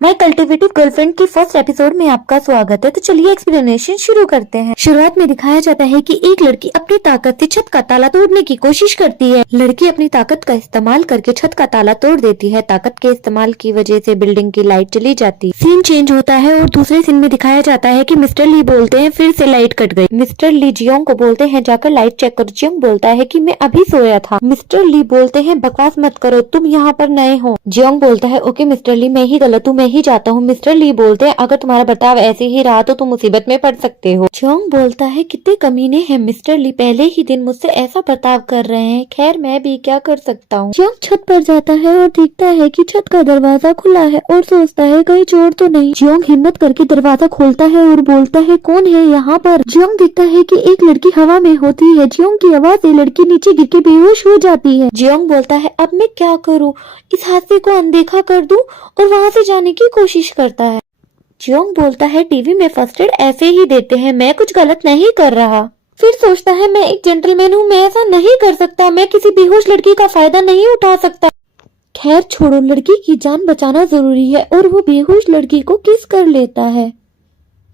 My कल्टिवेटिव girlfriend की first episode में आपका स्वागत है। तो चलिए एक्सप्लेनेशन शुरू करते हैं। शुरुआत में दिखाया जाता है कि एक लड़की अपनी ताकत से छत का ताला तोड़ने की कोशिश करती है। लड़की अपनी ताकत का इस्तेमाल करके छत का ताला तोड़ देती है। ताकत के इस्तेमाल की वजह से बिल्डिंग की लाइट चली जाती है। सीन चेंज होता है और दूसरे सीन में दिखाया जाता है कि मिस्टर ली बोलते हैं फिर से लाइट कट गई। मिस्टर ली जियोंग को बोलते हैं जाकर लाइट चेक करो। जियोंग बोलता है कि मैं अभी सोया था। मिस्टर ली बोलते हैं बकवास मत करो, तुम यहाँ पर नए हो। जियोंग बोलता है ओके मिस्टर ली, मैं ही गलत हूँ, मैं ही जाता हूँ। मिस्टर ली बोलते हैं अगर तुम्हारा बर्ताव ऐसे ही रहा तो तुम मुसीबत में पड़ सकते हो। जियोंग बोलता है कितने कमीने हैं मिस्टर ली, पहले ही दिन मुझसे ऐसा बर्ताव कर रहे हैं, खैर मैं भी क्या कर सकता हूँ। जियोंग छत पर जाता है और देखता है कि छत का दरवाजा खुला है और सोचता है कहीं चोर तो नहीं। जियोंग हिम्मत करके दरवाजा खोलता है और बोलता है कौन है यहाँ पर। जियोंग देखता है कि एक लड़की हवा में होती है। जियोंग की आवाज से लड़की नीचे गिर के बेहोश हो जाती है। जियोंग बोलता है अब मैं क्या करूँ, इस हादसे को अनदेखा कर दूं और वहाँ से जाने की कोशिश करता है। जियोंग बोलता है टीवी में फर्स्ट एड ऐसे ही देते हैं, मैं कुछ गलत नहीं कर रहा। फिर सोचता है मैं एक जेंटलमैन हूँ, मैं ऐसा नहीं कर सकता, मैं किसी बेहोश लड़की का फायदा नहीं उठा सकता। खैर छोड़ो, लड़की की जान बचाना जरूरी है और वो बेहोश लड़की को किस कर लेता है।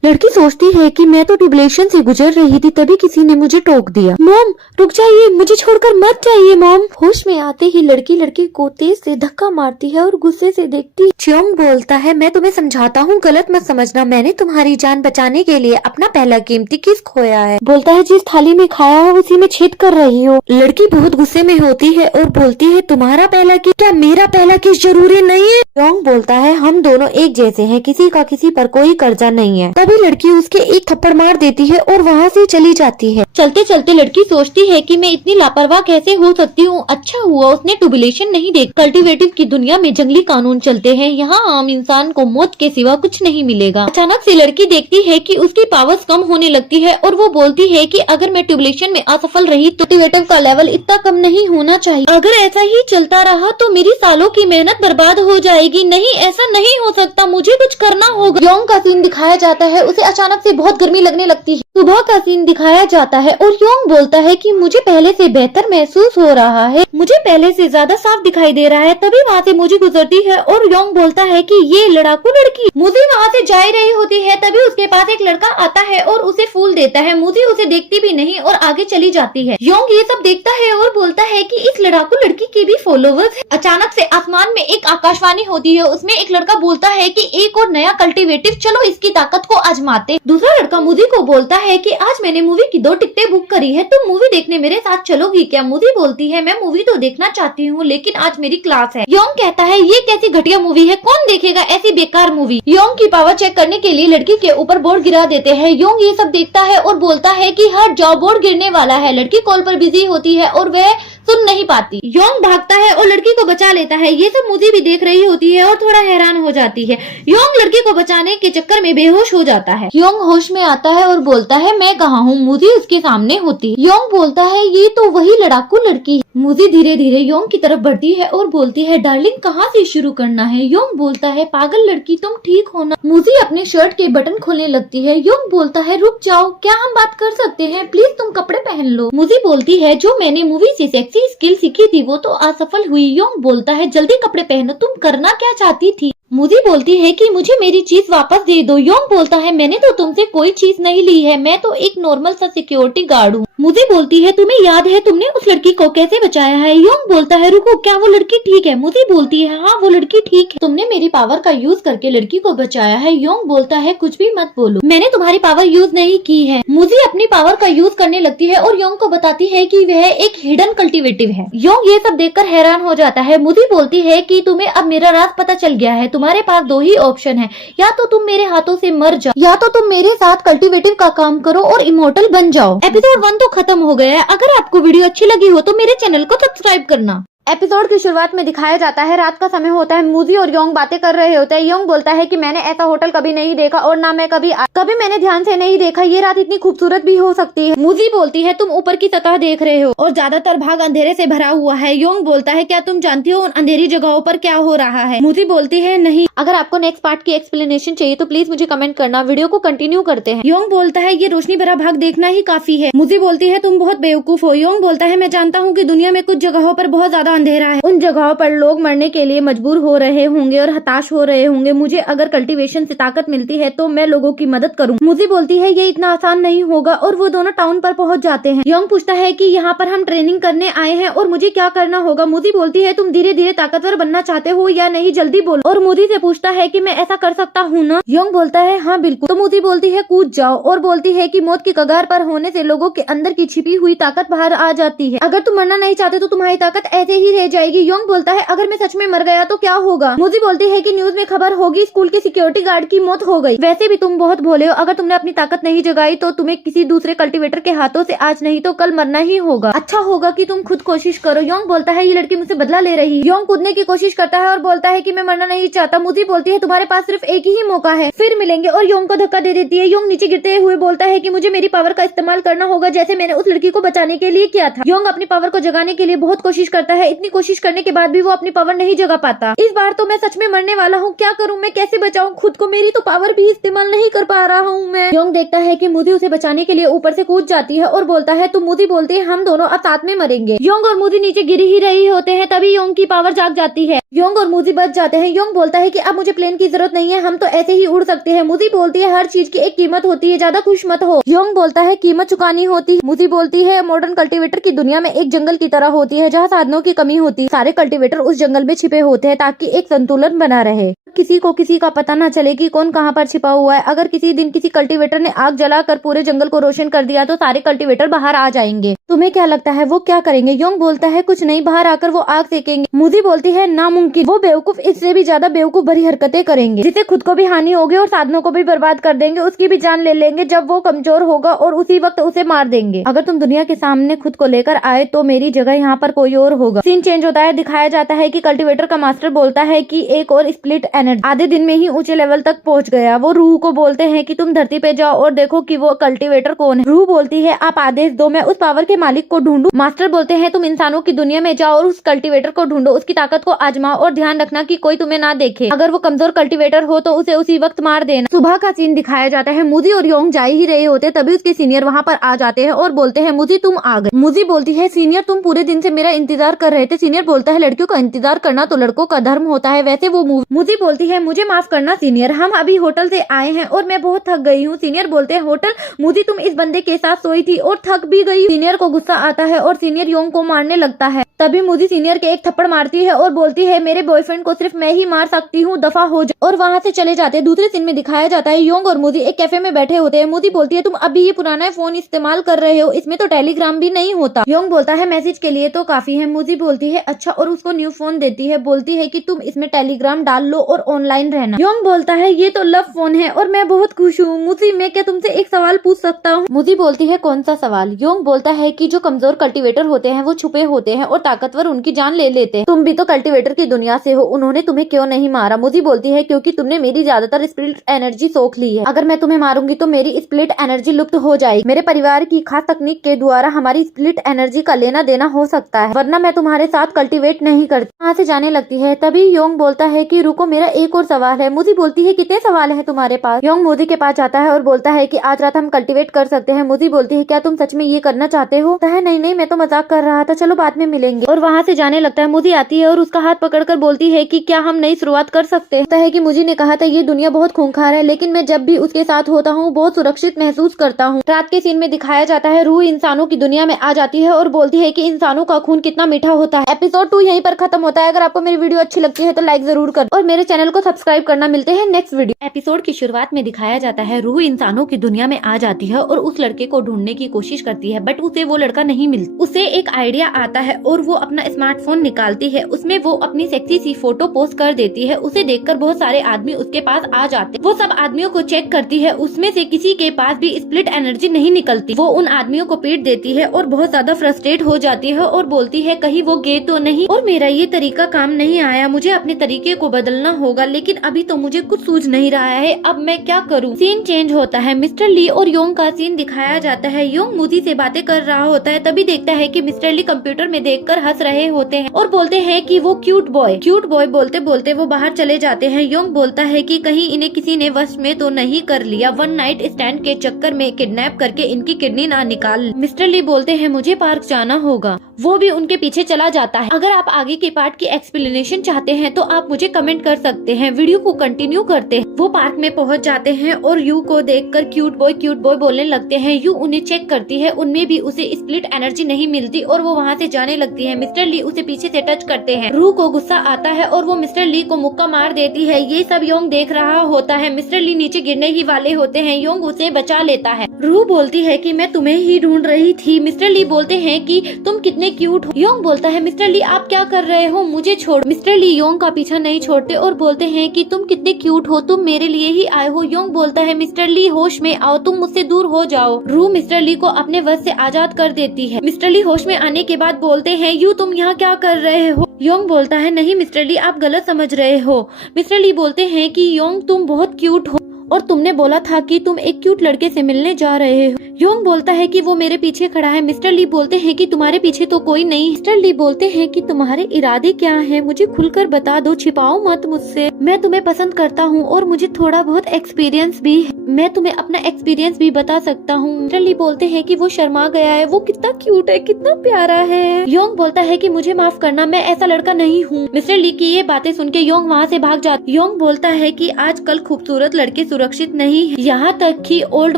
लड़की सोचती है कि मैं तो ट्यूबलेशन से गुजर रही थी तभी किसी ने मुझे टोक दिया। मॉम रुक जाइए, मुझे छोड़कर मत जाइए मॉम। होश में आते ही लड़की को तेज से धक्का मारती है और गुस्से से देखती है। जियोंग बोलता है मैं तुम्हें समझाता हूँ, गलत मत समझना, मैंने तुम्हारी जान बचाने के लिए अपना पहला कीमती किस खोया है। बोलता है जिस थाली में खाया हो उसी में छेद कर रही हो। लड़की बहुत गुस्से में होती है और बोलती है तुम्हारा पहला किस, क्या मेरा पहला किस जरूरी नहीं है। जियोंग बोलता है हम दोनों एक जैसे हैं, किसी का किसी पर कोई कर्जा नहीं है। तभी लड़की उसके एक थप्पड़ मार देती है और वहाँ से चली जाती है। चलते चलते लड़की सोचती है कि मैं इतनी लापरवाह कैसे हो सकती हूँ, अच्छा हुआ उसने ट्यूबलेशन नहीं देख। कल्टिवेटिव की दुनिया में जंगली कानून चलते हैं, यहाँ आम इंसान को मौत के सिवा कुछ नहीं मिलेगा। अचानक से लड़की देखती है कि उसकी पावर्स कम होने लगती है और वो बोलती है कि अगर मैं ट्यूबलेशन में असफल रही तो कल्टिवेटिव का लेवल इतना कम नहीं होना चाहिए। अगर ऐसा ही चलता रहा तो मेरी सालों की मेहनत बर्बाद हो जाएगी। नहीं, ऐसा नहीं हो सकता, मुझे कुछ करना होगा। जियोंग का सीन दिखाया जाता है, उसे अचानक से बहुत गर्मी लगने लगती है। सुबह का सीन दिखाया जाता है और जियोंग बोलता है कि मुझे पहले से बेहतर महसूस हो रहा है, मुझे पहले से ज्यादा साफ दिखाई दे रहा है। तभी वहाँ से मुझे गुजरती है और जियोंग बोलता है कि ये लड़ाकू लड़की। मुझे वहाँ से जा रही होती है तभी उसके पास एक लड़का आता है और उसे फूल देता है। मुझे उसे देखती भी नहीं और आगे चली जाती है। जियोंग ये सब देखता है और बोलता है कि इस लड़ाकू लड़की के भी फॉलोवर्स है। अचानक से आसमान में एक आकाशवाणी होती है, उसमें एक लड़का बोलता है कि एक और नया कल्टिवेटिव, चलो इसकी ताकत को आजमाते। दूसरा लड़का मुझी को बोलता है कि आज मैंने मूवी की 2 टिकटें बुक करी है, तुम मूवी देखने मेरे साथ चलोगी क्या। मुझी बोलती है मैं मूवी तो देखना चाहती हूँ लेकिन आज मेरी क्लास है। जियोंग कहता है ये कैसी घटिया मूवी है, कौन देखेगा ऐसी बेकार मूवी। जियोंग की पावर चेक करने के लिए लड़की के ऊपर बोर्ड गिरा देते हैं। जियोंग ये सब देखता है और बोलता है कि हट जाओ, बोर्ड गिरने वाला है। लड़की कॉल पर बिजी होती है और वह सुन नहीं पाती। जियोंग भागता है और लड़की को बचा लेता है। ये सब मुझे भी देख रही होती है और थोड़ा हैरान हो जाती है। जियोंग लड़की को बचाने के चक्कर में बेहोश हो जाता है। जियोंग होश में आता है और बोलता है मैं कहाँ हूँ, मुझे उसके सामने होती है। जियोंग बोलता है ये तो वही लड़ाकू लड़की है। मुझे धीरे धीरे जियोंग की तरफ बढ़ती है और बोलती है डार्लिंग कहाँ से शुरू करना है। जियोंग बोलता है पागल लड़की तुम ठीक हो ना। मुझे अपने शर्ट के बटन खोलने लगती है। जियोंग बोलता है रुक जाओ, क्या हम बात कर सकते हैं, प्लीज तुम कपड़े पहन लो। मुझे बोलती है जो मैंने मूवी से सेक्सी स्किल सीखी थी वो तो असफल हुई। जियोंग बोलता है जल्दी कपड़े पहनो, तुम करना क्या चाहती थी। मुझे बोलती है कि मुझे मेरी चीज वापस दे दो। जियोंग बोलता है मैंने तो तुमसे कोई चीज नहीं ली है, मैं तो एक नॉर्मल सा सिक्योरिटी गार्ड हूँ। मुझे बोलती है तुम्हें याद है तुमने उस लड़की को कैसे बचाया है। जियोंग बोलता है रुको, क्या वो लड़की ठीक है। मुझे बोलती है हाँ वो लड़की ठीक है, तुमने मेरी पावर का यूज करके लड़की को बचाया है। जियोंग बोलता है कुछ भी मत बोलो, मैंने तुम्हारी पावर यूज नहीं की है। मुझे अपनी पावर का यूज करने लगती है और जियोंग को बताती है कि वह एक हिडन कल्टिवेटिव है। जियोंग ये सब देखकर हैरान हो जाता है। मुझे बोलती है कि तुम्हें अब मेरा राज पता चल गया है, तुम्हारे पास 2 ही ऑप्शन है, या तो तुम मेरे हाथों से मर जाओ या तो तुम मेरे साथ कल्टिवेटिव का काम करो और इमोर्टल बन जाओ। एपिसोड 1 तो खत्म हो गया है। अगर आपको वीडियो अच्छी लगी हो तो मेरे चैनल को सब्सक्राइब करना। एपिसोड की शुरुआत में दिखाया जाता है रात का समय होता है। मुजी और जियोंग बातें कर रहे होते हैं। जियोंग बोलता है कि मैंने ऐसा होटल कभी नहीं देखा और ना मैं कभी मैंने ध्यान से नहीं देखा, ये रात इतनी खूबसूरत भी हो सकती है। मुजी बोलती है तुम ऊपर की सतह देख रहे हो और ज्यादातर भाग अंधेरे से भरा हुआ है। जियोंग बोलता है क्या तुम जानती हो उन अंधेरी जगहों पर क्या हो रहा है। मुजी बोलती है नहीं। अगर आपको नेक्स्ट पार्ट की एक्सप्लेनेशन चाहिए तो प्लीज मुझे कमेंट करना, वीडियो को कंटिन्यू करते हैं। जियोंग बोलता है ये रोशनी भरा भाग देखना ही काफी है। मुजी बोलती है तुम बहुत बेवकूफ हो। जियोंग बोलता है मैं जानता हूँ कि दुनिया में कुछ जगहों पर बहुत ज्यादा अंधेरा है, उन जगहों पर लोग मरने के लिए मजबूर हो रहे होंगे और हताश हो रहे होंगे। मुझे अगर कल्टीवेशन से ताकत मिलती है तो मैं लोगों की मदद करूँ। मुझे बोलती है ये इतना आसान नहीं होगा और वो दोनों टाउन पर पहुँच जाते हैं। योंग पूछता है कि यहाँ पर हम ट्रेनिंग करने आए हैं और मुझे क्या करना होगा। मुझे बोलती है तुम धीरे धीरे ताकतवर बनना चाहते हो या नहीं, जल्दी बोलो। और मुझे से पूछता है कि मैं ऐसा कर सकता हूँ ना। योंग बोलता है हाँ बिल्कुल। तो मुझे बोलती है कूद जाओ और बोलती है कि मौत की कगार पर होने से लोगों के अंदर की छिपी हुई ताकत बाहर आ जाती है। अगर तुम मरना नहीं चाहते तो तुम्हारी ताकत ऐसे ही रह जाएगी। योंग बोलता है अगर मैं सच में मर गया तो क्या होगा। मुझे बोलती है कि न्यूज में खबर होगी स्कूल के सिक्योरिटी गार्ड की मौत हो गई। वैसे भी तुम बहुत भोले हो, अगर तुमने अपनी ताकत नहीं जगाई तो तुम्हें किसी दूसरे कल्टीवेटर के हाथों से आज नहीं तो कल मरना ही होगा। अच्छा होगा कि तुम खुद कोशिश करो। योंग बोलता है ये लड़की मुझसे बदला ले रही है। योंग कूदने की कोशिश करता है और बोलता है कि मैं मरना नहीं चाहता। मुझे बोलती है तुम्हारे पास सिर्फ एक ही मौका है, फिर मिलेंगे, और योंग को धक्का दे देती है। योंग नीचे गिरते हुए बोलता है कि मुझे मेरी पावर का इस्तेमाल करना होगा जैसे मैंने उस लड़की को बचाने के लिए किया था। योंग अपनी पावर को जगाने के लिए बहुत कोशिश करता है। इतनी कोशिश करने के बाद भी वो अपनी पावर नहीं जगा पाता। इस बार तो मैं सच में मरने वाला हूँ, क्या करूँ मैं, कैसे बचाऊं खुद को, मेरी तो पावर भी इस्तेमाल नहीं कर पा रहा हूँ मैं। योंग देखता है कि मुझे उसे बचाने के लिए ऊपर से कूद जाती है और बोलता है तुम मुझे बोलती है हम दोनों अब साथ में मरेंगे। योंग और मुझे नीचे गिर ही रही होते हैं, तभी योंग की पावर जाग जाती है। योंग और मुझे बच जाते हैं। योंग बोलता है कि अब मुझे प्लेन की जरूरत नहीं है, हम तो ऐसे ही उड़ सकते हैं। मुझे बोलती है हर चीज की एक कीमत होती है, ज्यादा खुश मत हो। योंग बोलता है कीमत चुकानी होती है। मुझे बोलती है मॉडर्न कल्टीवेटर की दुनिया में एक जंगल की तरह होती है जहाँ साधनों की कमी होती है। सारे कल्टीवेटर उस जंगल में छिपे होते हैं ताकि एक संतुलन बना रहे, किसी को किसी का पता न चले कि कौन कहाँ पर छिपा हुआ है। अगर किसी दिन किसी कल्टीवेटर ने आग जलाकर पूरे जंगल को रोशन कर दिया तो सारे कल्टीवेटर बाहर आ जाएंगे। तुम्हें क्या लगता है वो क्या करेंगे। योंग बोलता है कुछ नहीं, बाहर आकर वो आग सेकेंगे। मुझे बोलती है नामुमकिन, वो बेवकूफ इससे भी ज्यादा बेवकूफ भरी हरकतें करेंगे जिससे खुद को भी हानि होगी और साधनों को भी बर्बाद कर देंगे, उसकी भी जान ले लेंगे जब वो कमजोर होगा और उसी वक्त उसे मार देंगे। अगर तुम दुनिया के सामने खुद को लेकर आए तो मेरी जगह यहाँ पर कोई और होगा। सीन चेंज होता है, दिखाया जाता है कि कल्टीवेटर का मास्टर बोलता है कि एक और स्प्लिट एनर्जी आधे दिन में ही ऊंचे लेवल तक पहुंच गया। वो रूह को बोलते हैं कि तुम धरती पे जाओ और देखो कि वो कल्टीवेटर कौन है। रूह बोलती है आप आदेश दो, मैं उस पावर के मालिक को ढूंढूं। मास्टर बोलते हैं तुम इंसानों की दुनिया में जाओ और उस कल्टीवेटर को ढूंढो, उसकी ताकत को आजमाओ और ध्यान रखना कि कोई तुम्हें ना देखे। अगर वो कमजोर कल्टीवेटर हो तो उसे उसी वक्त मार देना। सुबह का सीन दिखाया जाता है। मुझे और योंग जा ही रहे होते तभी उसके सीनियर वहाँ पर आ जाते हैं और बोलते हैं मुझे तुम आ गए। मुझे बोलती है सीनियर तुम पूरे दिन से मेरा इंतजार कर रहे थे। सीनियर बोलता है लड़कियों का इंतजार करना तो लड़कों का धर्म होता है, वैसे वो मुझे बोलती है मुझे माफ करना सीनियर, हम अभी होटल से आए हैं और मैं बहुत थक गई हूँ। सीनियर बोलते हैं होटल, मुझे तुम इस बंदे के साथ सोई थी और थक भी गई। सीनियर को गुस्सा आता है और सीनियर योंग को मारने लगता है। तभी मुझे सीनियर के एक थप्पड़ मारती है और बोलती है मेरे बॉयफ्रेंड को सिर्फ मैं ही मार सकती हूँ, दफा हो जा, और वहाँ से चले जाते हैं। दूसरे सीन में दिखाया जाता है योंग और मुझे एक कैफे में बैठे होते हैं। मुझे बोलती है तुम अभी ये पुराना फोन इस्तेमाल कर रहे हो, इसमें तो टेलीग्राम भी नहीं होता। योंग बोलता है मैसेज के लिए तो काफी है। मुझे बोलती है अच्छा, और उसको न्यू फोन देती है। बोलती है कि तुम इसमें टेलीग्राम डाल लो और ऑनलाइन रहना। योंग बोलता है ये तो लव फोन है और मैं बहुत खुश हूँ। मुझे मैं क्या तुमसे एक सवाल पूछ सकता हूँ। मुझे बोलती है कौन सा सवाल। योंग बोलता है कि जो कमजोर कल्टीवेटर होते हैं वो छुपे होते हैं और ताकतवर उनकी जान ले लेते हैं। तुम भी तो कल्टीवेटर की दुनिया से हो, उन्होंने तुम्हें क्यों नहीं मारा। मुझे बोलती है क्योंकि तुमने मेरी ज्यादातर स्प्लिट एनर्जी सोख ली है, अगर मैं तुम्हें मारूंगी तो मेरी स्प्लिट एनर्जी लुप्त हो जाएगी। मेरे परिवार की खास तकनीक के द्वारा हमारी स्प्लिट एनर्जी का लेना देना हो सकता है, वरना मैं तुम्हारे साथ कल्टीवेट नहीं करती। वहाँ से जाने लगती है। तभी योंग बोलता है कि रुको मेरा एक और सवाल है। मुझे बोलती है कितने सवाल है तुम्हारे पास। योंग मोदी के पास जाता है और बोलता है कि आज रात हम कल्टीवेट कर सकते हैं। मुझे बोलती है क्या तुम सच में ये करना चाहते हो। नहीं नहीं मैं तो मजाक कर रहा था, चलो बाद में मिलेंगे, और वहाँ से जाने लगता है। मुझे आती है और उसका हाथ पकड़कर बोलती है कि क्या हम नई शुरुआत कर सकते हैं। कि मुझे ने कहा था ये दुनिया बहुत खूंखार है, लेकिन मैं जब भी उसके साथ होता हूँ बहुत सुरक्षित महसूस करता हूँ। रात के सीन में दिखाया जाता है रूह इंसानों की दुनिया में आ जाती है और बोलती है कि इंसानों का खून कितना मीठा होता है। एपिसोड 2 यहीं पर खत्म होता है। अगर आपको मेरी वीडियो अच्छी लगती है तो लाइक जरूर कर और मेरे चैनल को सब्सक्राइब करना। मिलते हैं नेक्स्ट वीडियो। एपिसोड की शुरुआत में दिखाया जाता है रूह इंसानों की दुनिया में आ जाती है और उस लड़के को ढूंढने की कोशिश करती है, बट उसे वो लड़का नहीं मिलता। उसे एक आइडिया आता है और वो अपना स्मार्टफोन निकालती है, उसमें वो अपनी सेक्सी सी फोटो पोस्ट कर देती है। उसे देखकर बहुत सारे आदमी उसके पास आ जाते हैं। वो सब आदमियों को चेक करती है, उसमें से किसी के पास भी स्प्लिट एनर्जी नहीं निकलती। वो उन आदमियों को पीट देती है और बहुत ज्यादा फ्रस्ट्रेट हो जाती है और बोलती है कहीं वो गे तो नहीं और मेरा ये तरीका काम नहीं आया, मुझे अपने तरीके को बदलना होगा, लेकिन अभी तो मुझे कुछ सूझ नहीं रहा है, अब मैं क्या करूँ। सीन चेंज होता है। मिस्टर ली और योंग का सीन दिखाया जाता है। योंग मुझी से बातें कर रहा होता है, तभी देखता है कि मिस्टर ली कंप्यूटर में देखकर हंस रहे होते हैं और बोलते हैं कि वो क्यूट बॉय बोलते बोलते वो बाहर चले जाते हैं। योंग बोलता है कि कहीं इन्हें किसी ने वश में तो नहीं कर लिया, वन नाइट स्टैंड के चक्कर में किडनैप करके इनकी किडनी ना निकाल। मिस्टर ली बोलते हैं मुझे पार्क जाना होगा, वो भी उनके पीछे चला चला जाता है। अगर आप आगे के पार्ट की एक्सप्लेनेशन चाहते हैं तो आप मुझे कमेंट कर सकते हैं। वीडियो को कंटिन्यू करते हैं। वो पार्क में पहुंच जाते हैं और यू को देखकर क्यूट बॉय बोलने लगते हैं। यू उन्हें चेक करती है, उनमें भी उसे स्प्लिट एनर्जी नहीं मिलती और वो वहाँ से जाने लगती है। मिस्टर ली उसे पीछे से टच करते हैं। रू को गुस्सा आता है और वो मिस्टर ली को मुक्का मार देती है। ये सब योंग देख रहा होता है। मिस्टर ली नीचे गिरने ही वाले होते हैं। योंग उसे बचा लेता है। रू बोलती है कि मैं तुम्हें ही ढूंढ रही थी। मिस्टर ली बोलते हैं कि तुम कितने क्यूट हो। योंग बोलता है मिस्टर ली आप क्या कर रहे हो, मुझे छोड़। मिस्टर ली योंग का पीछा नहीं छोड़ते और बोलते हैं कि तुम कितने क्यूट हो, तुम मेरे लिए ही आए हो। योंग बोलता है मिस्टर ली होश में आओ, तुम मुझसे दूर हो जाओ। रू मिस्टर ली को अपने वश से आजाद कर देती है। मिस्टर ली होश में आने के बाद बोलते हैं यू तुम यहाँ क्या कर रहे हो। योंग बोलता है नहीं मिस्टर ली आप गलत समझ रहे हो। मिस्टर ली बोलते हैं कि योंग तुम बहुत क्यूट हो और तुमने बोला था कि तुम एक क्यूट लड़के से मिलने जा रहे हो। योंग बोलता है कि वो मेरे पीछे खड़ा है। मिस्टर ली बोलते हैं कि तुम्हारे पीछे तो कोई नहीं। मिस्टर ली बोलते हैं कि तुम्हारे इरादे क्या हैं, मुझे खुलकर बता दो, छिपाओ मत मुझसे। मैं तुम्हें पसंद करता हूँ और मुझे थोड़ा बहुत एक्सपीरियंस भी है, मैं तुम्हें अपना एक्सपीरियंस भी बता सकता हूँ। मिस्टर ली बोलते हैं कि वो शर्मा गया है, वो कितना क्यूट है, कितना प्यारा है। योंग बोलता है कि मुझे माफ करना, मैं ऐसा लड़का नहीं हूँ। मिस्टर ली की ये बातें सुन के योंग वहाँ से भाग जाता। योंग बोलता है कि आजकल खूबसूरत लड़के सुरक्षित नहीं है, यहाँ तक कि ओल्ड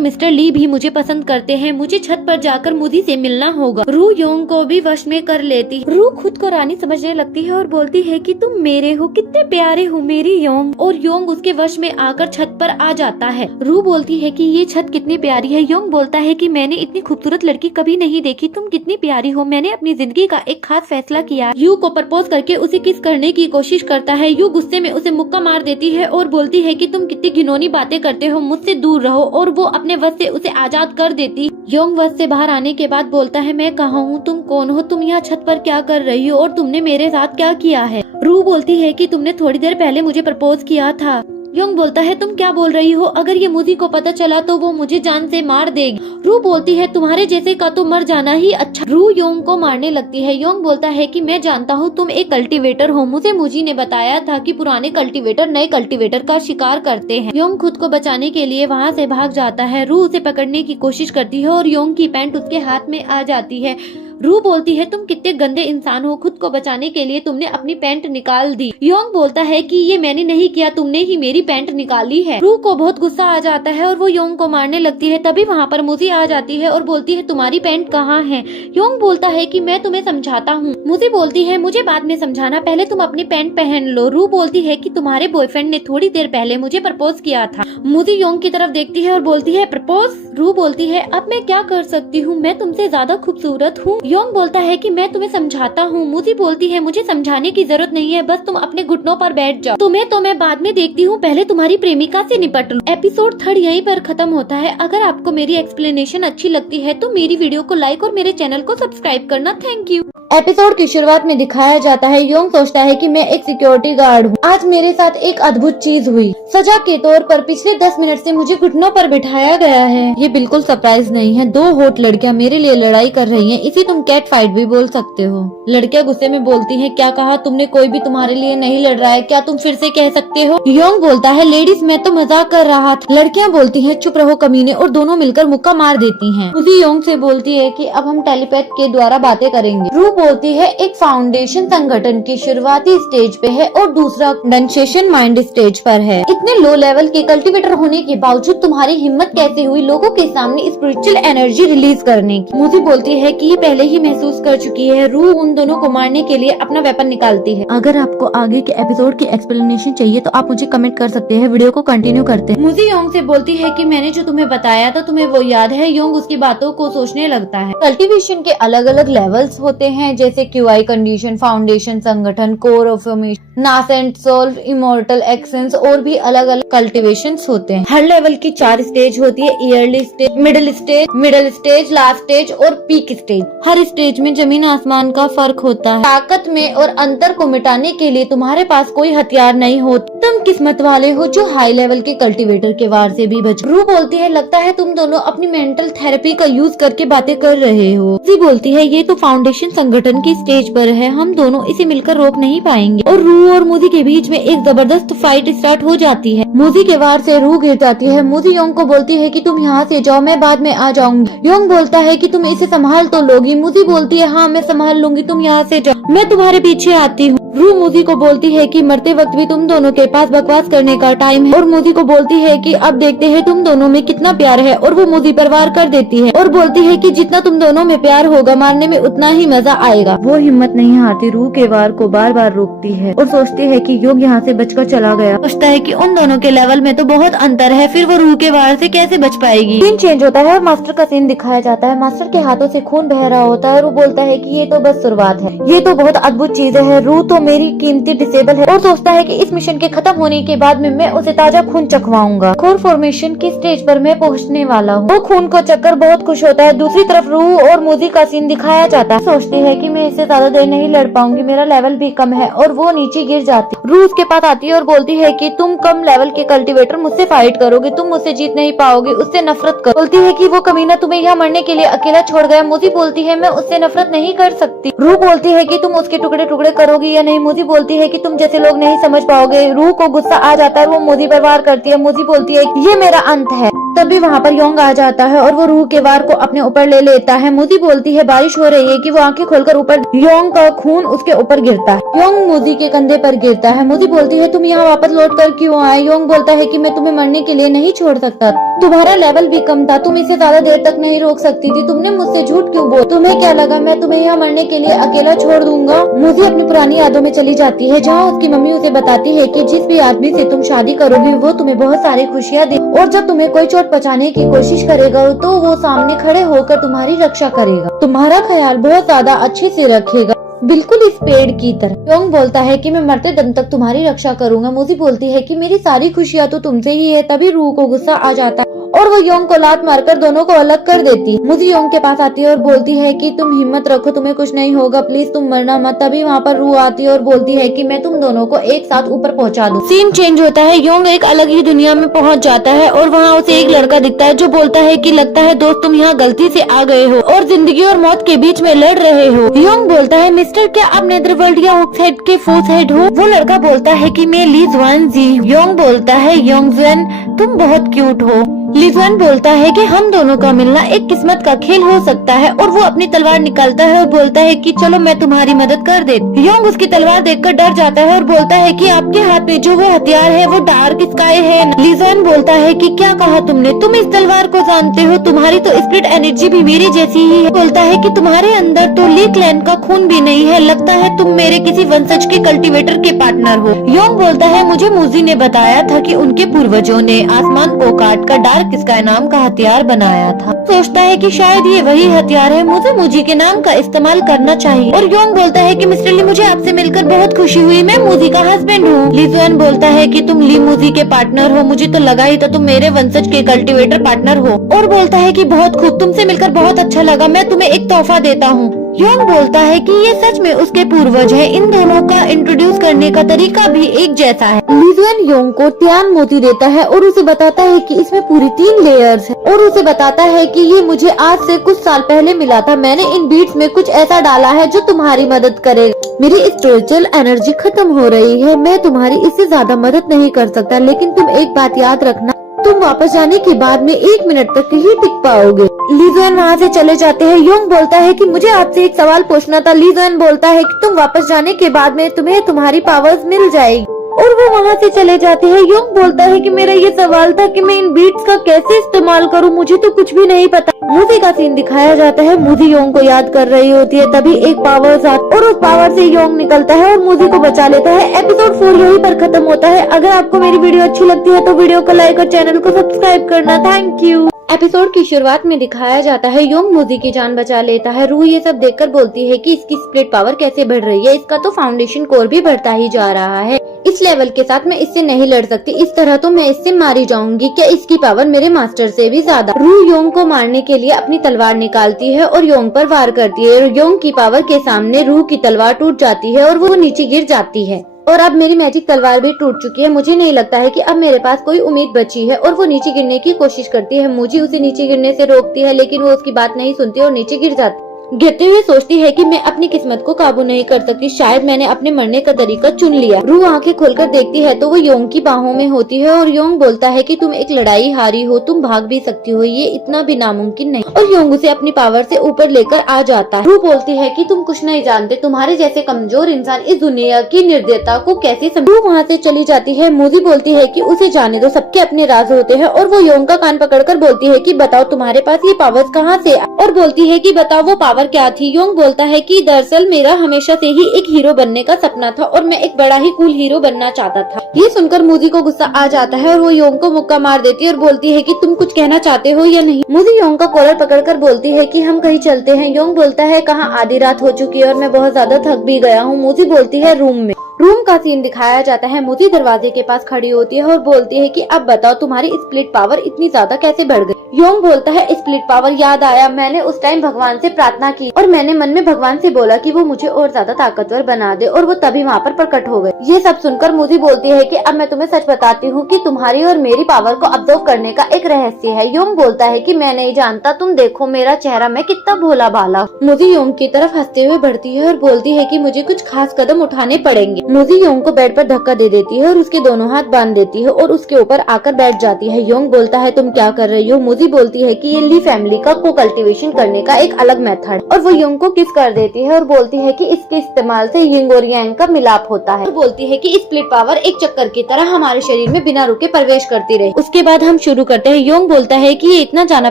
मिस्टर ली भी मुझे पसंद करते हैं। मुझे छत पर जाकर मुझी से मिलना होगा। रू योंग को भी वश में कर लेती। रू खुद को रानी समझने लगती है और बोलती है कि तुम मेरे हो, कितने प्यारे हो मेरी योंग। और योंग उसके वश में आकर छत पर आ जाता है। रू बोलती है कि ये छत कितनी प्यारी है। योंग बोलता है कि मैंने इतनी खूबसूरत लड़की कभी नहीं देखी, तुम कितनी प्यारी हो। मैंने अपनी जिंदगी का एक खास फैसला किया। यू को प्रपोज करके उसे किस करने की कोशिश करता है। यू गुस्से में उसे मुक्का मार देती है और बोलती है कि तुम कितनी घिनौनी बातें करते हो, मुझसे दूर रहो। और वो अपने वश से उसे आजाद कर देती। योंग वश से बाहर आने के बाद बोलता है मैं कहाँ हूँ, तुम कौन हो, तुम यहाँ छत पर क्या कर रही हो और तुमने मेरे साथ क्या किया है। रू बोलती है कि तुमने थोड़ी देर पहले मुझे प्रपोज किया था। योंग बोलता है तुम क्या बोल रही हो, अगर ये मुझी को पता चला तो वो मुझे जान से मार देगी। रू बोलती है तुम्हारे जैसे का तो मर जाना ही अच्छा। रू योंग को मारने लगती है। योंग बोलता है कि मैं जानता हूँ तुम एक कल्टीवेटर हो, मुझे मुझी ने बताया था कि पुराने कल्टीवेटर नए कल्टीवेटर का शिकार करते हैं। योंग खुद को बचाने के लिए वहाँ से भाग जाता है। रू उसे पकड़ने की कोशिश करती है और योंग की पैंट उसके हाथ में आ जाती है। रू बोलती है तुम कितने गंदे इंसान हो, खुद को बचाने के लिए तुमने अपनी पैंट निकाल दी। योंग बोलता है कि ये मैंने नहीं किया, तुमने ही मेरी पैंट निकाली है। रू को बहुत गुस्सा आ जाता है और वो योंग को मारने लगती है। तभी वहाँ पर मुझी आ जाती है और बोलती है तुम्हारी पैंट कहाँ है। योंग बोलता है कि मैं तुम्हें समझाता हूँ। मुझी बोलती है मुझे बाद में समझाना, पहले तुम अपनी पैंट पहन लो। रू बोलती है कि तुम्हारे बॉयफ्रेंड ने थोड़ी देर पहले मुझे प्रपोज किया था। मुझी योंग की तरफ देखती है और बोलती है प्रपोज। रू बोलती है अब मैं क्या कर सकती हूँ, मैं तुमसे ज्यादा खूबसूरत हूँ। योंग बोलता है कि मैं तुम्हें समझाता हूँ। मुझी बोलती है मुझे समझाने की जरूरत नहीं है, बस तुम अपने घुटनों पर बैठ जाओ, तुम्हें तो मैं बाद में देखती हूँ, पहले तुम्हारी प्रेमिका से निपट लो। एपिसोड 3 यहीं पर खत्म होता है। अगर आपको मेरी एक्सप्लेनेशन अच्छी लगती है तो मेरी वीडियो को लाइक और मेरे चैनल को सब्सक्राइब करना। Thank you. एपिसोड की शुरुआत में दिखाया जाता है योंग सोचता है कि मैं एक सिक्योरिटी गार्ड हूँ, आज मेरे साथ एक अद्भुत चीज हुई। सजा के तौर पर पिछले 10 मिनट से मुझे घुटनों पर बिठाया गया है। ये बिल्कुल सरप्राइज नहीं है, 2 हॉट लड़कियाँ मेरे लिए लड़ाई कर रही हैं, इसी तुम कैट फाइट भी बोल सकते हो। लड़कियाँ गुस्से में बोलती हैं क्या कहा तुमने, कोई भी तुम्हारे लिए नहीं लड़ रहा है, क्या तुम फिर से कह सकते हो। योंग बोलता है लेडीज मैं तो मजाक कर रहा था। लड़कियाँ बोलती है चुप रहो कमीने, और दोनों मिलकर मुक्का मार देती है। मुझे योंग से बोलती है की अब हम टेलीपैथ के द्वारा बातें करेंगे। रू बोलती है एक फाउंडेशन संगठन की शुरुआती स्टेज पे है और दूसरा कंडेंसेशन माइंड स्टेज पर है। इतने लो लेवल के कल्टीवेटर होने के बावजूद तुम्हारी हिम्मत कैसे हुई लोगों के सामने स्पिरिचुअल एनर्जी रिलीज करने की। मुझे बोलती है कि ये पहले ही महसूस कर चुकी है। रू उन दोनों को मारने के लिए अपना वेपन निकालती है। अगर आपको आगे के एपिसोड की एक्सप्लेनेशन चाहिए तो आप मुझे कमेंट कर सकते हैं। वीडियो को कंटिन्यू करते हैं। मुझे योंग से बोलती है कि मैंने जो तुम्हें बताया था तुम्हें वो याद है। योंग उसकी बातों को सोचने लगता है। कल्टीवेशन के अलग अलग लेवल्स होते हैं जैसे QI कंडीशन, फाउंडेशन संगठन, core of formation, nascent, solve, immortal, essence और भी अलग अलग कल्टीवेशंस होते हैं। हर लेवल की 4 स्टेज होती है, yearly stage, middle stage, last stage और पीक स्टेज। हर स्टेज में जमीन आसमान का फर्क होता है। ताकत में और अंतर को मिटाने के लिए तुम्हारे पास कोई हथियार नहीं होता। तुम किस्मत वाले हो जो हाई लेवल के कल्टीवेटर के वार से भी बच। रू बोलती है लगता है तुम दोनों अपनी मेंटल थेरेपी का यूज करके बातें कर रहे हो। सी बोलती है ये तो फाउंडेशन संगठन की स्टेज पर है, हम दोनों इसे मिलकर रोक नहीं पाएंगे। और रू और मुझी के बीच में एक जबरदस्त फाइट स्टार्ट हो जाती है। मूजी के वार से रूह गिर जाती है। मूजी योंग को बोलती है कि तुम यहाँ से जाओ, मैं बाद में आ जाऊंगी। योंग बोलता है कि तुम इसे संभाल तो लोगी। मूजी बोलती है हाँ मैं संभाल लूंगी, तुम यहाँ से जाओ, मैं तुम्हारे पीछे आती हूँ। रूह मूजी को बोलती है कि मरते वक्त भी तुम दोनों के पास बकवास करने का टाइम है, और मूजी को बोलती है कि अब देखते हैं तुम दोनों में कितना प्यार है, और वो मूजी पर वार कर देती है और बोलती है कि जितना तुम दोनों में प्यार होगा मारने में उतना ही मजा आएगा। वो हिम्मत नहीं हारती, रूह के वार को बार बार रोकती है और सोचती है कि योंग यहाँ से बचकर चला गया। सोचता है कि उन दोनों के लेवल में तो बहुत अंतर है, फिर वो रूह के वार से कैसे बच पाएगी। सीन चेंज होता है और मास्टर का सीन दिखाया जाता है। मास्टर के हाथों से खून बह रहा होता है और वो बोलता है कि ये तो बस शुरुआत है, ये तो बहुत अद्भुत चीज है। रूह तो मेरी कीमती डिसेबल है, और सोचता है कि इस मिशन के खत्म होने के बाद में मैं उसे ताजा खून चखवाऊंगा। कोर फॉर्मेशन की स्टेज पर मैं पहुंचने वाला हूँ। वो खून को चखकर बहुत खुश होता है। दूसरी तरफ रूह और मूजी का सीन दिखाया जाता है। सोचती है कि मैं इससे ज्यादा देर नहीं लड़ पाऊंगी, मेरा लेवल भी कम है, और वो नीचे गिर जाती है। रूह उसके पास आती है और बोलती है कि तुम कम लेवल के कल्टीवेटर मुझसे फाइट करोगे, तुम मुझसे जीत नहीं पाओगे, उससे नफरत करो। बोलती है कि वो कमीना तुम्हें यहाँ मरने के लिए अकेला छोड़ गया। मूजी बोलती है मैं उससे नफरत नहीं कर सकती। रूह बोलती है कि तुम उसके टुकड़े टुकड़े करोगी या नहीं। मूजी बोलती है कि तुम जैसे लोग नहीं समझ पाओगे। रूह को गुस्सा आ जाता है, वो मूजी पर वार करती है। मूजी बोलती है ये मेरा अंत है। तभी वहाँ पर योंग आ जाता है और वो रूह के वार को अपने ऊपर ले लेता है। मूजी बोलती है बारिश हो रही है कि वो आंखें खोलकर ऊपर योंग का खून उसके ऊपर गिरता है। योंग मूजी के कंधे पर गिरता है। मूजी बोलती है तुम यहाँ वापस लौट कर क्यों आए। योंग बोलता है कि मैं तुम्हें मरने के लिए नहीं छोड़ सकता, तुम्हारा लेवल भी कम था, तुम इसे ज्यादा देर तक नहीं रोक सकती थी, तुमने मुझसे झूठ क्यों बोला, तुम्हें क्या लगा मैं तुम्हें यहाँ मरने के लिए अकेला छोड़ दूंगा। मूजी अपनी पुरानी यादों में चली जाती है, जहाँ उसकी मम्मी उसे बताती है कि जिस भी आदमी से तुम शादी करोगी वो तुम्हें बहुत सारी खुशियाँ दे, और जब तुम्हें कोई चोट पहुँचाने की कोशिश करेगा तो वो सामने खड़े होकर तुम्हारी रक्षा करेगा, तुम्हारा ख्याल बहुत ज्यादा अच्छे से रखेगा, बिल्कुल इस पेड़ की तरह। योंग बोलता है कि मैं मरते दम तक तुम्हारी रक्षा करूंगा। मूजी बोलती है कि मेरी सारी खुशियाँ तो तुमसे ही है। तभी रूह को गुस्सा आ जाता है और वो योंग को लात मारकर दोनों को अलग कर देती है। मूजी योंग के पास आती है और बोलती है कि तुम हिम्मत रखो, तुम्हें कुछ नहीं होगा, प्लीज तुम मरना मत। तभी वहाँ पर रूह आती है और बोलती है कि मैं तुम दोनों को एक साथ ऊपर पहुँचा दूँ। सीन चेंज होता है, योंग एक अलग ही दुनिया में पहुँच जाता है और वहाँ उसे एक लड़का दिखता है जो बोलता है कि लगता है दोस्त तुम यहाँ गलती से आ गए हो और जिंदगी और मौत के बीच में लड़ रहे हो। योंग बोलता है मिस्टर क्या आप नेदरवर्ल्ड या ऑक्सहेड के फोर्स हेड हो। वो लड़का बोलता है कि मैं ली जुआन जी। योंग बोलता है योंगजुएन तुम बहुत क्यूट हो। लीजुआन बोलता है कि हम दोनों का मिलना एक किस्मत का खेल हो सकता है, और वो अपनी तलवार निकालता है और बोलता है कि चलो मैं तुम्हारी मदद कर दे। योंग उसकी तलवार देखकर डर जाता है और बोलता है कि आपके हाथ में जो वो हथियार है वो डार्क स्काई है। लीजुआन बोलता है कि क्या कहा तुमने, तुम इस तलवार को जानते हो, तुम्हारी तो स्पिरिट एनर्जी भी मेरी जैसी ही है। बोलता है कि तुम्हारे अंदर तो ली क्लैन का खून भी नहीं है, लगता है तुम मेरे किसी वंशज के कल्टीवेटर के पार्टनर हो। योंग बोलता है मुझे मूजी ने बताया था कि उनके पूर्वजों ने आसमान को काट कर स्काई नाम का हथियार बनाया था। सोचता है कि शायद ये वही हथियार है, मुझे मूजी के नाम का इस्तेमाल करना चाहिए। और योंग बोलता है कि मिस्टर ली मुझे आपसे मिलकर बहुत खुशी हुई, मैं मूजी का हस्बैंड हूँ। लीजुआन बोलता है कि तुम ली मूजी के पार्टनर हो, मुझे तो लगा ही था तुम मेरे वंशज के कल्टीवेटर पार्टनर हो। और बोलता है कि बहुत खूब, तुमसे मिलकर बहुत अच्छा लगा, मैं तुम्हें एक तोहफा देता हूँ। योंग बोलता है कि ये सच में उसके पूर्वज है, इन दोनों का इंट्रोड्यूस करने का तरीका भी एक जैसा है। लीजुआन योंग को त्यान मोती देता है और उसे बताता है कि इसमें पूरी 3 लेयर्स है, और उसे बताता है कि ये मुझे आज से कुछ साल पहले मिला था, मैंने इन बीड्स में कुछ ऐसा डाला है जो तुम्हारी मदद करेगा। मेरी स्पिरिचुअल एनर्जी खत्म हो रही है, मैं तुम्हारी इससे ज्यादा मदद नहीं कर सकता, लेकिन तुम एक बात याद रखना, तुम वापस जाने के बाद में 1 मिनट तक ही टिक पाओगे। लीजुआन वहाँ से चले जाते हैं। योंग बोलता है कि मुझे आपसे एक सवाल पूछना था। लीजुआन बोलता है कि तुम वापस जाने के बाद में तुम्हें तुम्हारी पावर्स मिल जाएगी, और वो वहाँ से चले जाते हैं। योंग बोलता है कि मेरा ये सवाल था कि मैं इन बीट्स का कैसे इस्तेमाल करूँ, मुझे तो कुछ भी नहीं पता। मूजी का सीन दिखाया जाता है, मूजी योंग को याद कर रही होती है, तभी एक पावर आता और उस पावर से योंग निकलता है और मूजी को बचा लेता है। एपिसोड 4 यहीं पर खत्म होता है। अगर आपको मेरी वीडियो अच्छी लगती है तो वीडियो को लाइक और चैनल को सब्सक्राइब करना। Thank you. एपिसोड की शुरुआत में दिखाया जाता है योंग मूजी की जान बचा लेता है। रूह ये सब देखकर बोलती है कि इसकी स्प्लिट पावर कैसे बढ़ रही है, इसका तो फाउंडेशन कोर भी बढ़ता ही जा रहा है, इस लेवल के साथ मैं इससे नहीं लड़ सकती, इस तरह तो मैं इससे मारी जाऊंगी, क्या इसकी पावर मेरे मास्टर से भी ज्यादा। रूह योंग को मारने के लिए अपनी तलवार निकालती है और योंग पर वार करती है। योंग की पावर के सामने रूह की तलवार टूट जाती है और वो नीचे गिर जाती है, और अब मेरी मैजिक तलवार भी टूट चुकी है, मुझे नहीं लगता है कि अब मेरे पास कोई उम्मीद बची है। और वो नीचे गिरने की कोशिश करती है, मूजी उसे नीचे गिरने से रोकती है, लेकिन वो उसकी बात नहीं सुनती और नीचे गिर जाती है। गिरते हुए सोचती है कि मैं अपनी किस्मत को काबू नहीं कर सकती, शायद मैंने अपने मरने का तरीका चुन लिया। रू आंखें खोलकर देखती है तो वो योंग की बाहों में होती है और योंग बोलता है कि तुम एक लड़ाई हारी हो, तुम भाग भी सकती हो, ये इतना भी नामुमकिन नहीं। और योंग उसे अपनी पावर से ऊपर लेकर आ जाता है। रू बोलती है कि तुम कुछ नहीं जानते, तुम्हारे जैसे कमजोर इंसान इस दुनिया की निर्दयता को कैसे समझे। वहाँ से चली जाती है। मूजी बोलती है कि उसे जाने दो, सबके अपने राज होते हैं। और वो योंग का कान पकड़कर बोलती है कि बताओ तुम्हारे पास ये पावर्स कहाँ से, और बोलती है कि बताओ वो पावर क्या थी। योंग बोलता है कि दरअसल मेरा हमेशा से ही एक हीरो बनने का सपना था और मैं एक बड़ा ही कूल हीरो बनना चाहता था। ये सुनकर मूजी को गुस्सा आ जाता है और वो योंग को मुक्का मार देती है और बोलती है कि तुम कुछ कहना चाहते हो या नहीं। मूजी योंग का कॉलर पकड़कर बोलती है कि हम कहीं चलते हैं। योंग बोलता है कहाँ, आधी रात हो चुकी है और मैं बहुत ज्यादा थक भी गया हूँ। मूजी बोलती है रूम में। रूम का सीन दिखाया जाता है। मूजी दरवाजे के पास खड़ी होती है और बोलती है कि अब बताओ तुम्हारी स्प्लिट पावर इतनी ज्यादा कैसे बढ़ गई। योंग बोलता है स्प्लिट पावर याद आया, मैंने उस टाइम भगवान से प्रार्थना की और मैंने मन में भगवान से बोला कि वो मुझे और ज्यादा ताकतवर बना दे और वो तभी वहाँ पर प्रकट हो गए। ये सब सुनकर मूजी बोलती है कि अब मैं तुम्हें सच बताती हूँ कि तुम्हारी और मेरी पावर को ऑब्जर्व करने का एक रहस्य है। योंग बोलता है कि मैं नहीं जानता, तुम देखो मेरा चेहरा, मैं कितना भोला भाला। मूजी योंग की तरफ हंसते हुए बढ़ती है और बोलती है कि मुझे कुछ खास कदम उठाने पड़ेंगे। मूजी योंग को बेड पर धक्का दे देती है और उसके दोनों हाथ बांध देती है और उसके ऊपर आकर बैठ जाती है। योंग बोलता है तुम क्या कर रही हो। मूजी बोलती है कि ये ली फैमिली का को कल्टीवेशन करने का एक अलग मेथड, और वो योंग को किस कर देती है और बोलती है कि इसके इस्तेमाल से यिंग और यांग का मिलाप होता है। और बोलती है कि स्प्लिट पावर एक चक्कर की तरह हमारे शरीर में बिना रुके प्रवेश करती रहे। उसके बाद हम शुरू करते हैं। योंग बोलता है कि ये इतना जाना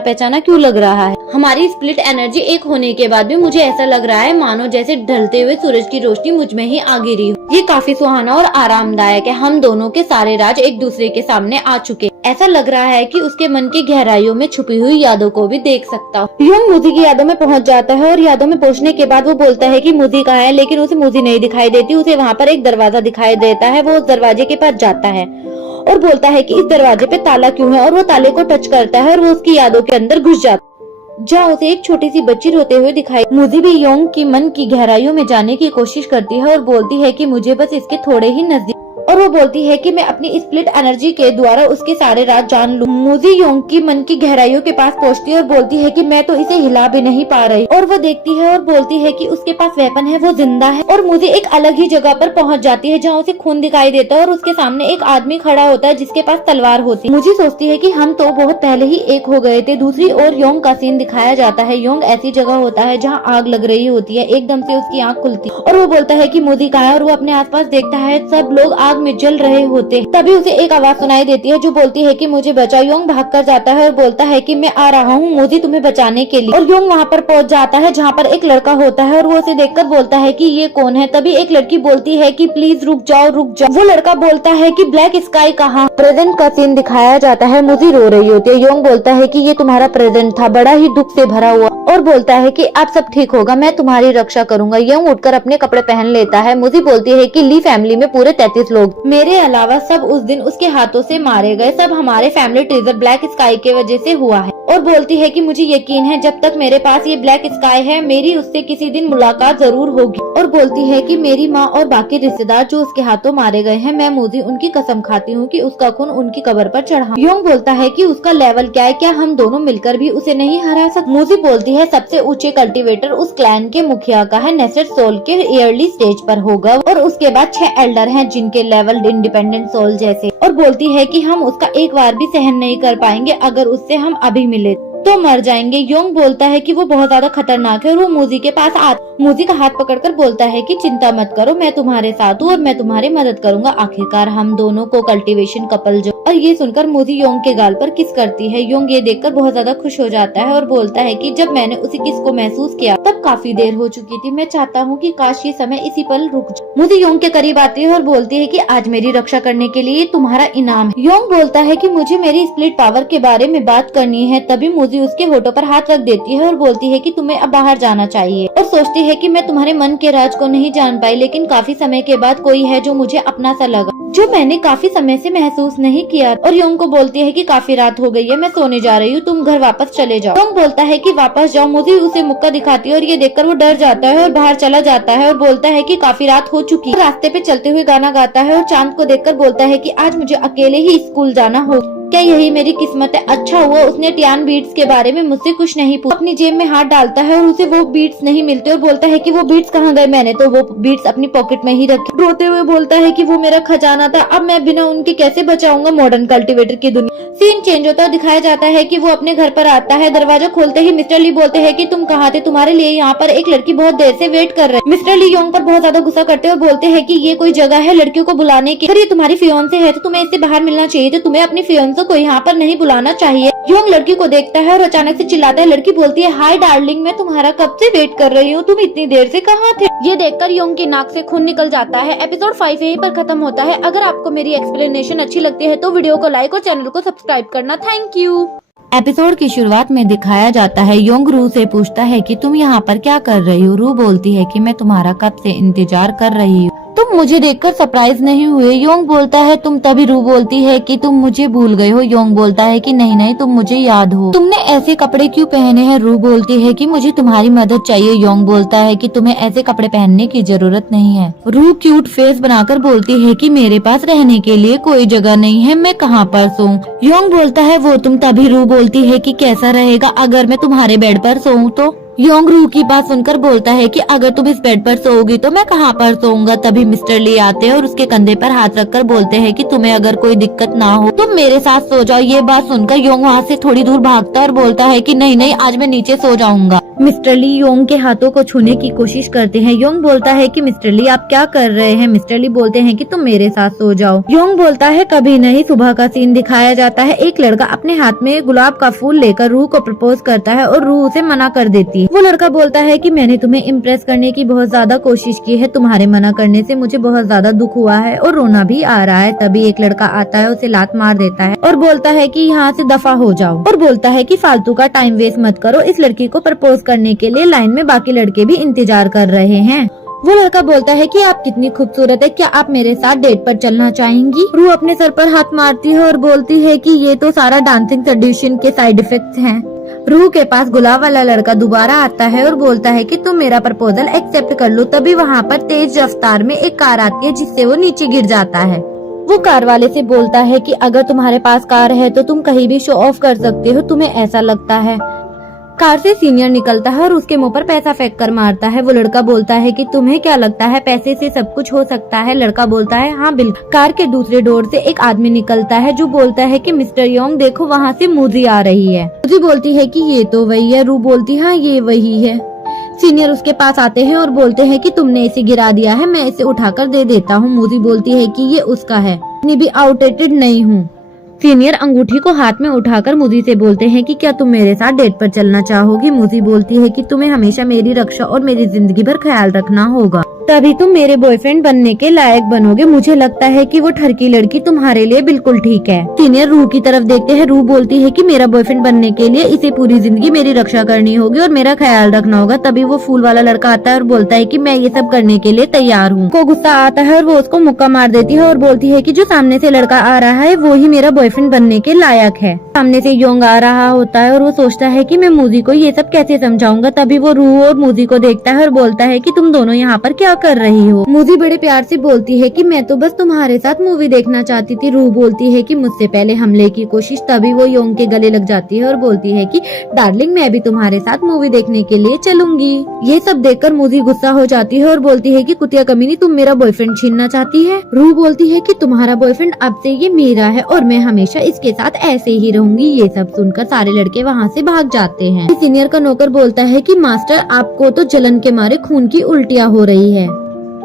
पहचाना क्यों लग रहा है। हमारी स्प्लिट एनर्जी एक होने के बाद भी मुझे ऐसा लग रहा है मानो जैसे ढलते हुए सूरज की रोशनी मुझ में ही आ गिरी हो। ये काफी सुहाना और आरामदायक है। हम दोनों के सारे राज एक दूसरे के सामने आ चुके। ऐसा लग रहा है कि उसके मन की गहराइयों में छुपी हुई यादों को भी देख सकता हूँ। योंग मूजी की यादों में पहुंच जाता है और यादों में पहुंचने के बाद वो बोलता है कि मूजी कहाँ है, लेकिन उसे मूजी नहीं दिखाई देती। उसे वहाँ पर एक दरवाजा दिखाई देता है। वो उस दरवाजे के पास जाता है और बोलता है कि इस दरवाजे पे ताला क्यों है, और वो ताले को टच करता है और वो उसकी यादों के अंदर घुस जाता है, जहाँ उसे एक छोटी सी बच्ची रोते हुए दिखाई। मूजी भी योंग की मन की गहराइयों में जाने की कोशिश करती है और बोलती है कि मुझे बस इसके थोड़े ही नजदीक, और वो बोलती है कि मैं अपनी स्प्लिट एनर्जी के द्वारा उसके सारे राज जान लूं। मूजी योंग की मन की गहराइयों के पास पहुंचती है और बोलती है कि मैं तो इसे हिला भी नहीं पा रही, और वो देखती है और बोलती है कि उसके पास वेपन है, वो जिंदा है। और मूजी एक अलग ही जगह पर पहुंच जाती है जहाँ उसे खून दिखाई देता है और उसके सामने एक आदमी खड़ा होता है जिसके पास तलवार होती है। मूजी सोचती है कि हम तो बहुत पहले ही एक हो गए थे। दूसरी ओर योंग का सीन दिखाया जाता है। योंग ऐसी जगह होता है जहाँ आग लग रही होती है। एकदम से उसकी आँख खुलती है और वो बोलता है कि मूजी कहाँ है, और वो अपने आसपास देखता है, सब लोग आग में जल रहे होते। तभी उसे एक आवाज सुनाई देती है जो बोलती है कि मुझे बचाओ। योंग भागकर जाता है और बोलता है कि मैं आ रहा हूँ मूजी तुम्हें बचाने के लिए। और योंग वहाँ पर पहुँच जाता है जहाँ पर एक लड़का होता है और वो उसे देखकर बोलता है कि ये कौन है। तभी एक लड़की बोलती है कि प्लीज रुक जाओ रुक जाओ। वो लड़का बोलता है कि ब्लैक स्काई कहाँ। प्रेजेंट का सीन दिखाया जाता है। मूजी रो रही होती है। योंग बोलता है कि ये तुम्हारा प्रेजेंट था, बड़ा ही दुख से भरा हुआ, और बोलता है कि अब सब ठीक होगा, मैं तुम्हारी रक्षा करूंगा। योंग उठकर अपने कपड़े पहन लेता है। मूजी बोलती है कि ली फैमिली में पूरे 33 लोग मेरे अलावा सब उस दिन उसके हाथों से मारे गए। सब हमारे फैमिली ट्रीजर ब्लैक स्काई के वजह से हुआ है। और बोलती है कि मुझे यकीन है जब तक मेरे पास ये ब्लैक स्काई है मेरी उससे किसी दिन मुलाकात जरूर होगी। और बोलती है कि मेरी माँ और बाकी रिश्तेदार जो उसके हाथों मारे गए हैं, मैं मूजी उनकी कसम खाती हूँ कि उसका खून उनकी कब्र पर चढ़ा। योंग बोलता है कि उसका लेवल क्या है, क्या हम दोनों मिलकर भी उसे नहीं हरा सकते। मूजी बोलती है सबसे ऊंचे कल्टीवेटर उस क्लैन के मुखिया का है, नेसेट सोल के ईयरली स्टेज पर होगा, और उसके बाद 6 एल्डर हैं जिनके लेवल इंडिपेंडेंट सोल जैसे। और बोलती है कि हम उसका एक बार भी सहन नहीं कर पाएंगे, अगर उससे हम अभी मिले तो मर जाएंगे। योंग बोलता है कि वो बहुत ज्यादा खतरनाक है और वो मूजी के पास मूजी का हाथ पकड़कर बोलता है कि चिंता मत करो, मैं तुम्हारे साथ हूँ और मैं तुम्हारी मदद करूंगा। आखिरकार हम दोनों को कल्टीवेशन कपल जो। और ये सुनकर मूजी योंग के गाल पर किस करती है। योंग ये देखकर बहुत ज्यादा खुश हो जाता है और बोलता है कि जब मैंने उसी किस को महसूस किया तब काफी देर हो चुकी थी। मैं चाहता हूँ कि काश ये समय इसी पल रुक जाए। मूजी योंग के करीब आती है और बोलती है कि आज मेरी रक्षा करने के लिए तुम्हारा इनाम है। योंग बोलता है कि मुझे मेरी स्प्लिट पावर के बारे में बात करनी है। तभी मूजी उसके होठों पर हाथ रख देती है और बोलती है कि तुम्हें अब बाहर जाना चाहिए, और सोचती है कि मैं तुम्हारे मन के राज को नहीं जान पाई, लेकिन काफी समय के बाद कोई है जो मुझे अपना सा लगा, जो मैंने काफी समय से महसूस नहीं किया। और योंग को बोलती है कि काफी रात हो गई है, मैं सोने जा रही हूँ, तुम घर वापस चले जाओ। योंग बोलता है कि वापस जाओ। मूजी उसे मुक्का दिखाती है और ये देखकर वो डर जाता है और बाहर चला जाता है और बोलता है कि काफी रात हो चुकी है। रास्ते पे चलते हुए गाना गाता है और चांद को देखकर बोलता है कि आज मुझे अकेले ही स्कूल जाना होगा। क्या यही मेरी किस्मत है? अच्छा हुआ उसने टियान बीट्स के बारे में मुझसे कुछ नहीं पूछा। अपनी जेब में हाथ डालता है और उसे वो बीट्स नहीं मिलते और बोलता है कि वो बीट्स कहाँ गए? मैंने तो वो बीट्स अपनी पॉकेट में ही रखे। रोते हुए बोलता है कि वो मेरा खजाना था, अब मैं बिना उनके कैसे बचाऊंगा मॉडर्न कल्टीवेटर की दुनिया। सीन चेंज होता दिखाया जाता है कि वो अपने घर पर आता है। दरवाजा खोलते ही मिस्टर ली बोलते हैं कि तुम कहाँ थे? तुम्हारे लिए यहाँ पर एक लड़की बहुत देर से वेट कर रही है। मिस्टर ली योंग पर बहुत ज्यादा गुस्सा करते हुए बोलते हैं कि ये कोई जगह है लड़कियों को बुलाने की? अगर ये तुम्हारी फियोंसे है तो तुम्हें इससे बाहर मिलना चाहिए, तो तुम्हें अपनी फियोंसे को यहाँ पर नहीं बुलाना चाहिए। योंग लड़की को देखता है और अचानक से चिल्लाता है। लड़की बोलती है, हाय डार्लिंग, मैं तुम्हारा कब से वेट कर रही हूँ, तुम इतनी देर से कहाँ थे? ये देखकर योंग की नाक से खून निकल जाता है। एपिसोड 5 यहीं पर खत्म होता है। अगर आपको मेरी एक्सप्लेनेशन अच्छी लगती है तो वीडियो को लाइक और चैनल को सब्सक्राइब करना। Thank you. एपिसोड की शुरुआत में दिखाया जाता है योंग रू से पूछता है कि तुम यहाँ पर क्या कर रही हो? रू बोलती है कि मैं तुम्हारा कब से इंतजार कर रही हूँ, तुम मुझे देखकर सरप्राइज नहीं हुए? योंग बोलता है तुम, तभी रू बोलती है कि तुम मुझे भूल गए हो। योंग बोलता है कि नहीं नहीं, तुम मुझे याद हो। तुमने ऐसे कपड़े क्यों पहने हैं? रू बोलती है कि मुझे तुम्हारी मदद चाहिए। योंग बोलता है कि तुम्हें ऐसे कपड़े पहनने की जरूरत नहीं है। रू क्यूट फेस बनाकर बोलती है कि मेरे पास रहने के लिए कोई जगह नहीं है, मैं कहाँ पर सोऊं? योंग बोलता है वो तुम, तभी रू बोलती है कि कैसा रहेगा अगर मैं तुम्हारे बेड पर सोऊं तो? योंग रू की बात सुनकर बोलता है कि अगर तुम इस बेड पर सोओगी तो मैं कहाँ पर सोऊंगा? तभी मिस्टर ली आते हैं और उसके कंधे पर हाथ रखकर बोलते हैं कि तुम्हें अगर कोई दिक्कत ना हो तो मेरे साथ सो जाओ। ये बात सुनकर योंग वहाँ से थोड़ी दूर भागता है और बोलता है कि नहीं नहीं, आज मैं नीचे सो जाऊंगा। मिस्टर ली योंग के हाथों को छूने की कोशिश करते हैं। योंग बोलता है कि मिस्टर ली आप क्या कर रहे हैं? मिस्टर ली बोलते हैं कि तुम मेरे साथ सो जाओ। योंग बोलता है कभी नहीं। सुबह का सीन दिखाया जाता है। एक लड़का अपने हाथ में गुलाब का फूल लेकर रू को प्रपोज करता है और रू उसे मना कर देती है। वो लड़का बोलता है कि मैंने तुम्हें इम्प्रेस करने की बहुत ज्यादा कोशिश की है, तुम्हारे मना करने से मुझे बहुत ज्यादा दुख हुआ है और रोना भी आ रहा है। तभी एक लड़का आता है, उसे लात मार देता है और बोलता है कि यहाँ से दफा हो जाओ और बोलता है कि फालतू का टाइम वेस्ट मत करो। इस लड़की को प्रपोज करने के लिए लाइन में बाकी लड़के भी इंतजार कर रहे हैं। वो लड़का बोलता है कि आप कितनी खूबसूरत है, क्या आप मेरे साथ डेट पर चलना चाहेंगी? रू अपने सर पर हाथ मारती है और बोलती है कि ये तो सारा डांसिंग ट्रेडिशन के साइड इफेक्ट्स हैं। रू के पास गुलाब वाला लड़का दोबारा आता है और बोलता है कि तुम मेरा प्रपोजल एक्सेप्ट कर लो। तभी वहाँ पर तेज रफ्तार में एक कार आती है जिससे वो नीचे गिर जाता है। वो कार वाले से बोलता है कि अगर तुम्हारे पास कार है तो तुम कहीं भी शो ऑफ कर सकते हो, तुम्हें ऐसा लगता है? कार से सीनियर निकलता है और उसके मुंह पर पैसा फेंक कर मारता है। वो लड़का बोलता है कि तुम्हें क्या लगता है पैसे से सब कुछ हो सकता है? लड़का बोलता है हाँ बिल्कुल। कार के दूसरे डोर से एक आदमी निकलता है जो बोलता है कि मिस्टर योंग देखो वहाँ से मूजी आ रही है। मूजी बोलती है कि ये तो वही है। रू बोलती है हाँ ये वही है। सीनियर उसके पास आते हैं और बोलते हैं कि तुमने इसे गिरा दिया है, मैं इसे उठाकर दे देता हूँ। मूजी बोलती है कि ये उसका है, इतनी भी आउटडेटेड नहीं हूँ। सीनियर अंगूठी को हाथ में उठाकर मूजी से बोलते हैं कि क्या तुम मेरे साथ डेट पर चलना चाहोगी? मूजी बोलती है कि तुम्हें हमेशा मेरी रक्षा और मेरी जिंदगी भर ख्याल रखना होगा, तभी तुम मेरे बॉयफ्रेंड बनने के लायक बनोगे। मुझे लगता है कि वो ठरकी लड़की तुम्हारे लिए बिल्कुल ठीक है। सीनियर रू की तरफ देखते हैं। रू बोलती है कि मेरा बॉयफ्रेंड बनने के लिए इसे पूरी जिंदगी मेरी रक्षा करनी होगी और मेरा ख्याल रखना होगा। तभी वो फूल वाला लड़का आता है और बोलता है कि मैं ये सब करने के लिए तैयार हूँ। को गुस्सा आता है और वो उसको मुक्का मार देती है और बोलती है कि जो सामने से लड़का आ रहा है वो ही मेरा बॉयफ्रेंड बनने के लायक है। सामने से योंग आ रहा होता है और वो सोचता है कि मैं मूजी को ये सब कैसे समझाऊंगा। तभी वो रू और मूजी को देखता है और बोलता है कि तुम दोनों यहाँ पर क्या कर रही हो? मूजी बड़े प्यार से बोलती है कि मैं तो बस तुम्हारे साथ मूवी देखना चाहती थी। रू बोलती है कि मुझसे पहले हमले की कोशिश। तभी वो योंग के गले लग जाती है और बोलती है कि डार्लिंग मैं भी तुम्हारे साथ मूवी देखने के लिए चलूंगी। ये सब देखकर मूजी गुस्सा हो जाती है और बोलती है कि कुतिया कमीनी तुम मेरा बॉयफ्रेंड छीनना चाहती है? रू बोलती है कि तुम्हारा बॉयफ्रेंड अब से ये मेरा है और मैं हमेशा इसके साथ ऐसे ही रहूंगी। ये सब सुनकर सारे लड़के वहाँ से भाग जाते हैं। सीनियर का नौकर बोलता है कि मास्टर आपको तो जलन के मारे खून की उल्टियाँ हो रही है।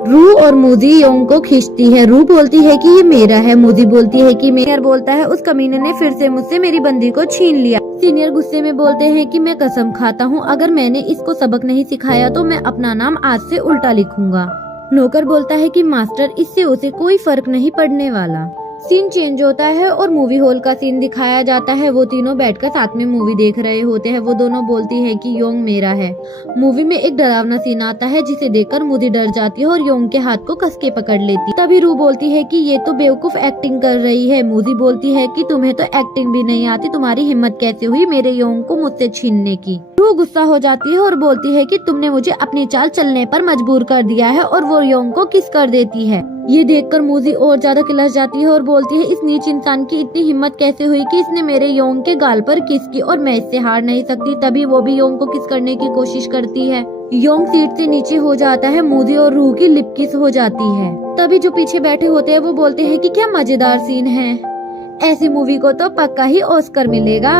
रू और मूजी योंग को खींचती है। रू बोलती है कि ये मेरा है। मूजी बोलती है कि सीनियर बोलता है उस कमीने ने फिर से मुझसे मेरी बंदी को छीन लिया। सीनियर गुस्से में बोलते हैं कि मैं कसम खाता हूँ अगर मैंने इसको सबक नहीं सिखाया तो मैं अपना नाम आज से उल्टा लिखूंगा। नौकर बोलता है कि मास्टर इससे उसे कोई फर्क नहीं पड़ने वाला। सीन चेंज होता है और मूवी हॉल का सीन दिखाया जाता है। वो तीनों बैठकर साथ में मूवी देख रहे होते हैं। वो दोनों बोलती है कि योंग मेरा है। मूवी में एक डरावना सीन आता है जिसे देखकर मूवी डर जाती है और योंग के हाथ को कस के पकड़ लेती। तभी रू बोलती है कि ये तो बेवकूफ एक्टिंग कर रही है। मूवी बोलती है कि तुम्हें तो एक्टिंग भी नहीं आती, तुम्हारी हिम्मत कैसे हुई मेरे योंग को मुझसे छीनने की? रू गुस्सा हो जाती है और बोलती है कि तुमने मुझे अपनी चाल चलने पर मजबूर कर दिया है और वो योंग को किस कर देती है। ये देखकर मूजी और ज्यादा किलस जाती है और बोलती है इस नीच इंसान की इतनी हिम्मत कैसे हुई कि इसने मेरे योंग के गाल पर किस की और मैं इससे हार नहीं सकती। तभी वो भी योंग को किस करने की कोशिश करती है। योंग सीट से नीचे हो जाता है, मूजी और रूह की लिप किस हो जाती है। तभी जो पीछे बैठे होते हैं वो बोलते हैं कि क्या मजेदार सीन है, ऐसी मूवी को तो पक्का ही ऑस्कर मिलेगा।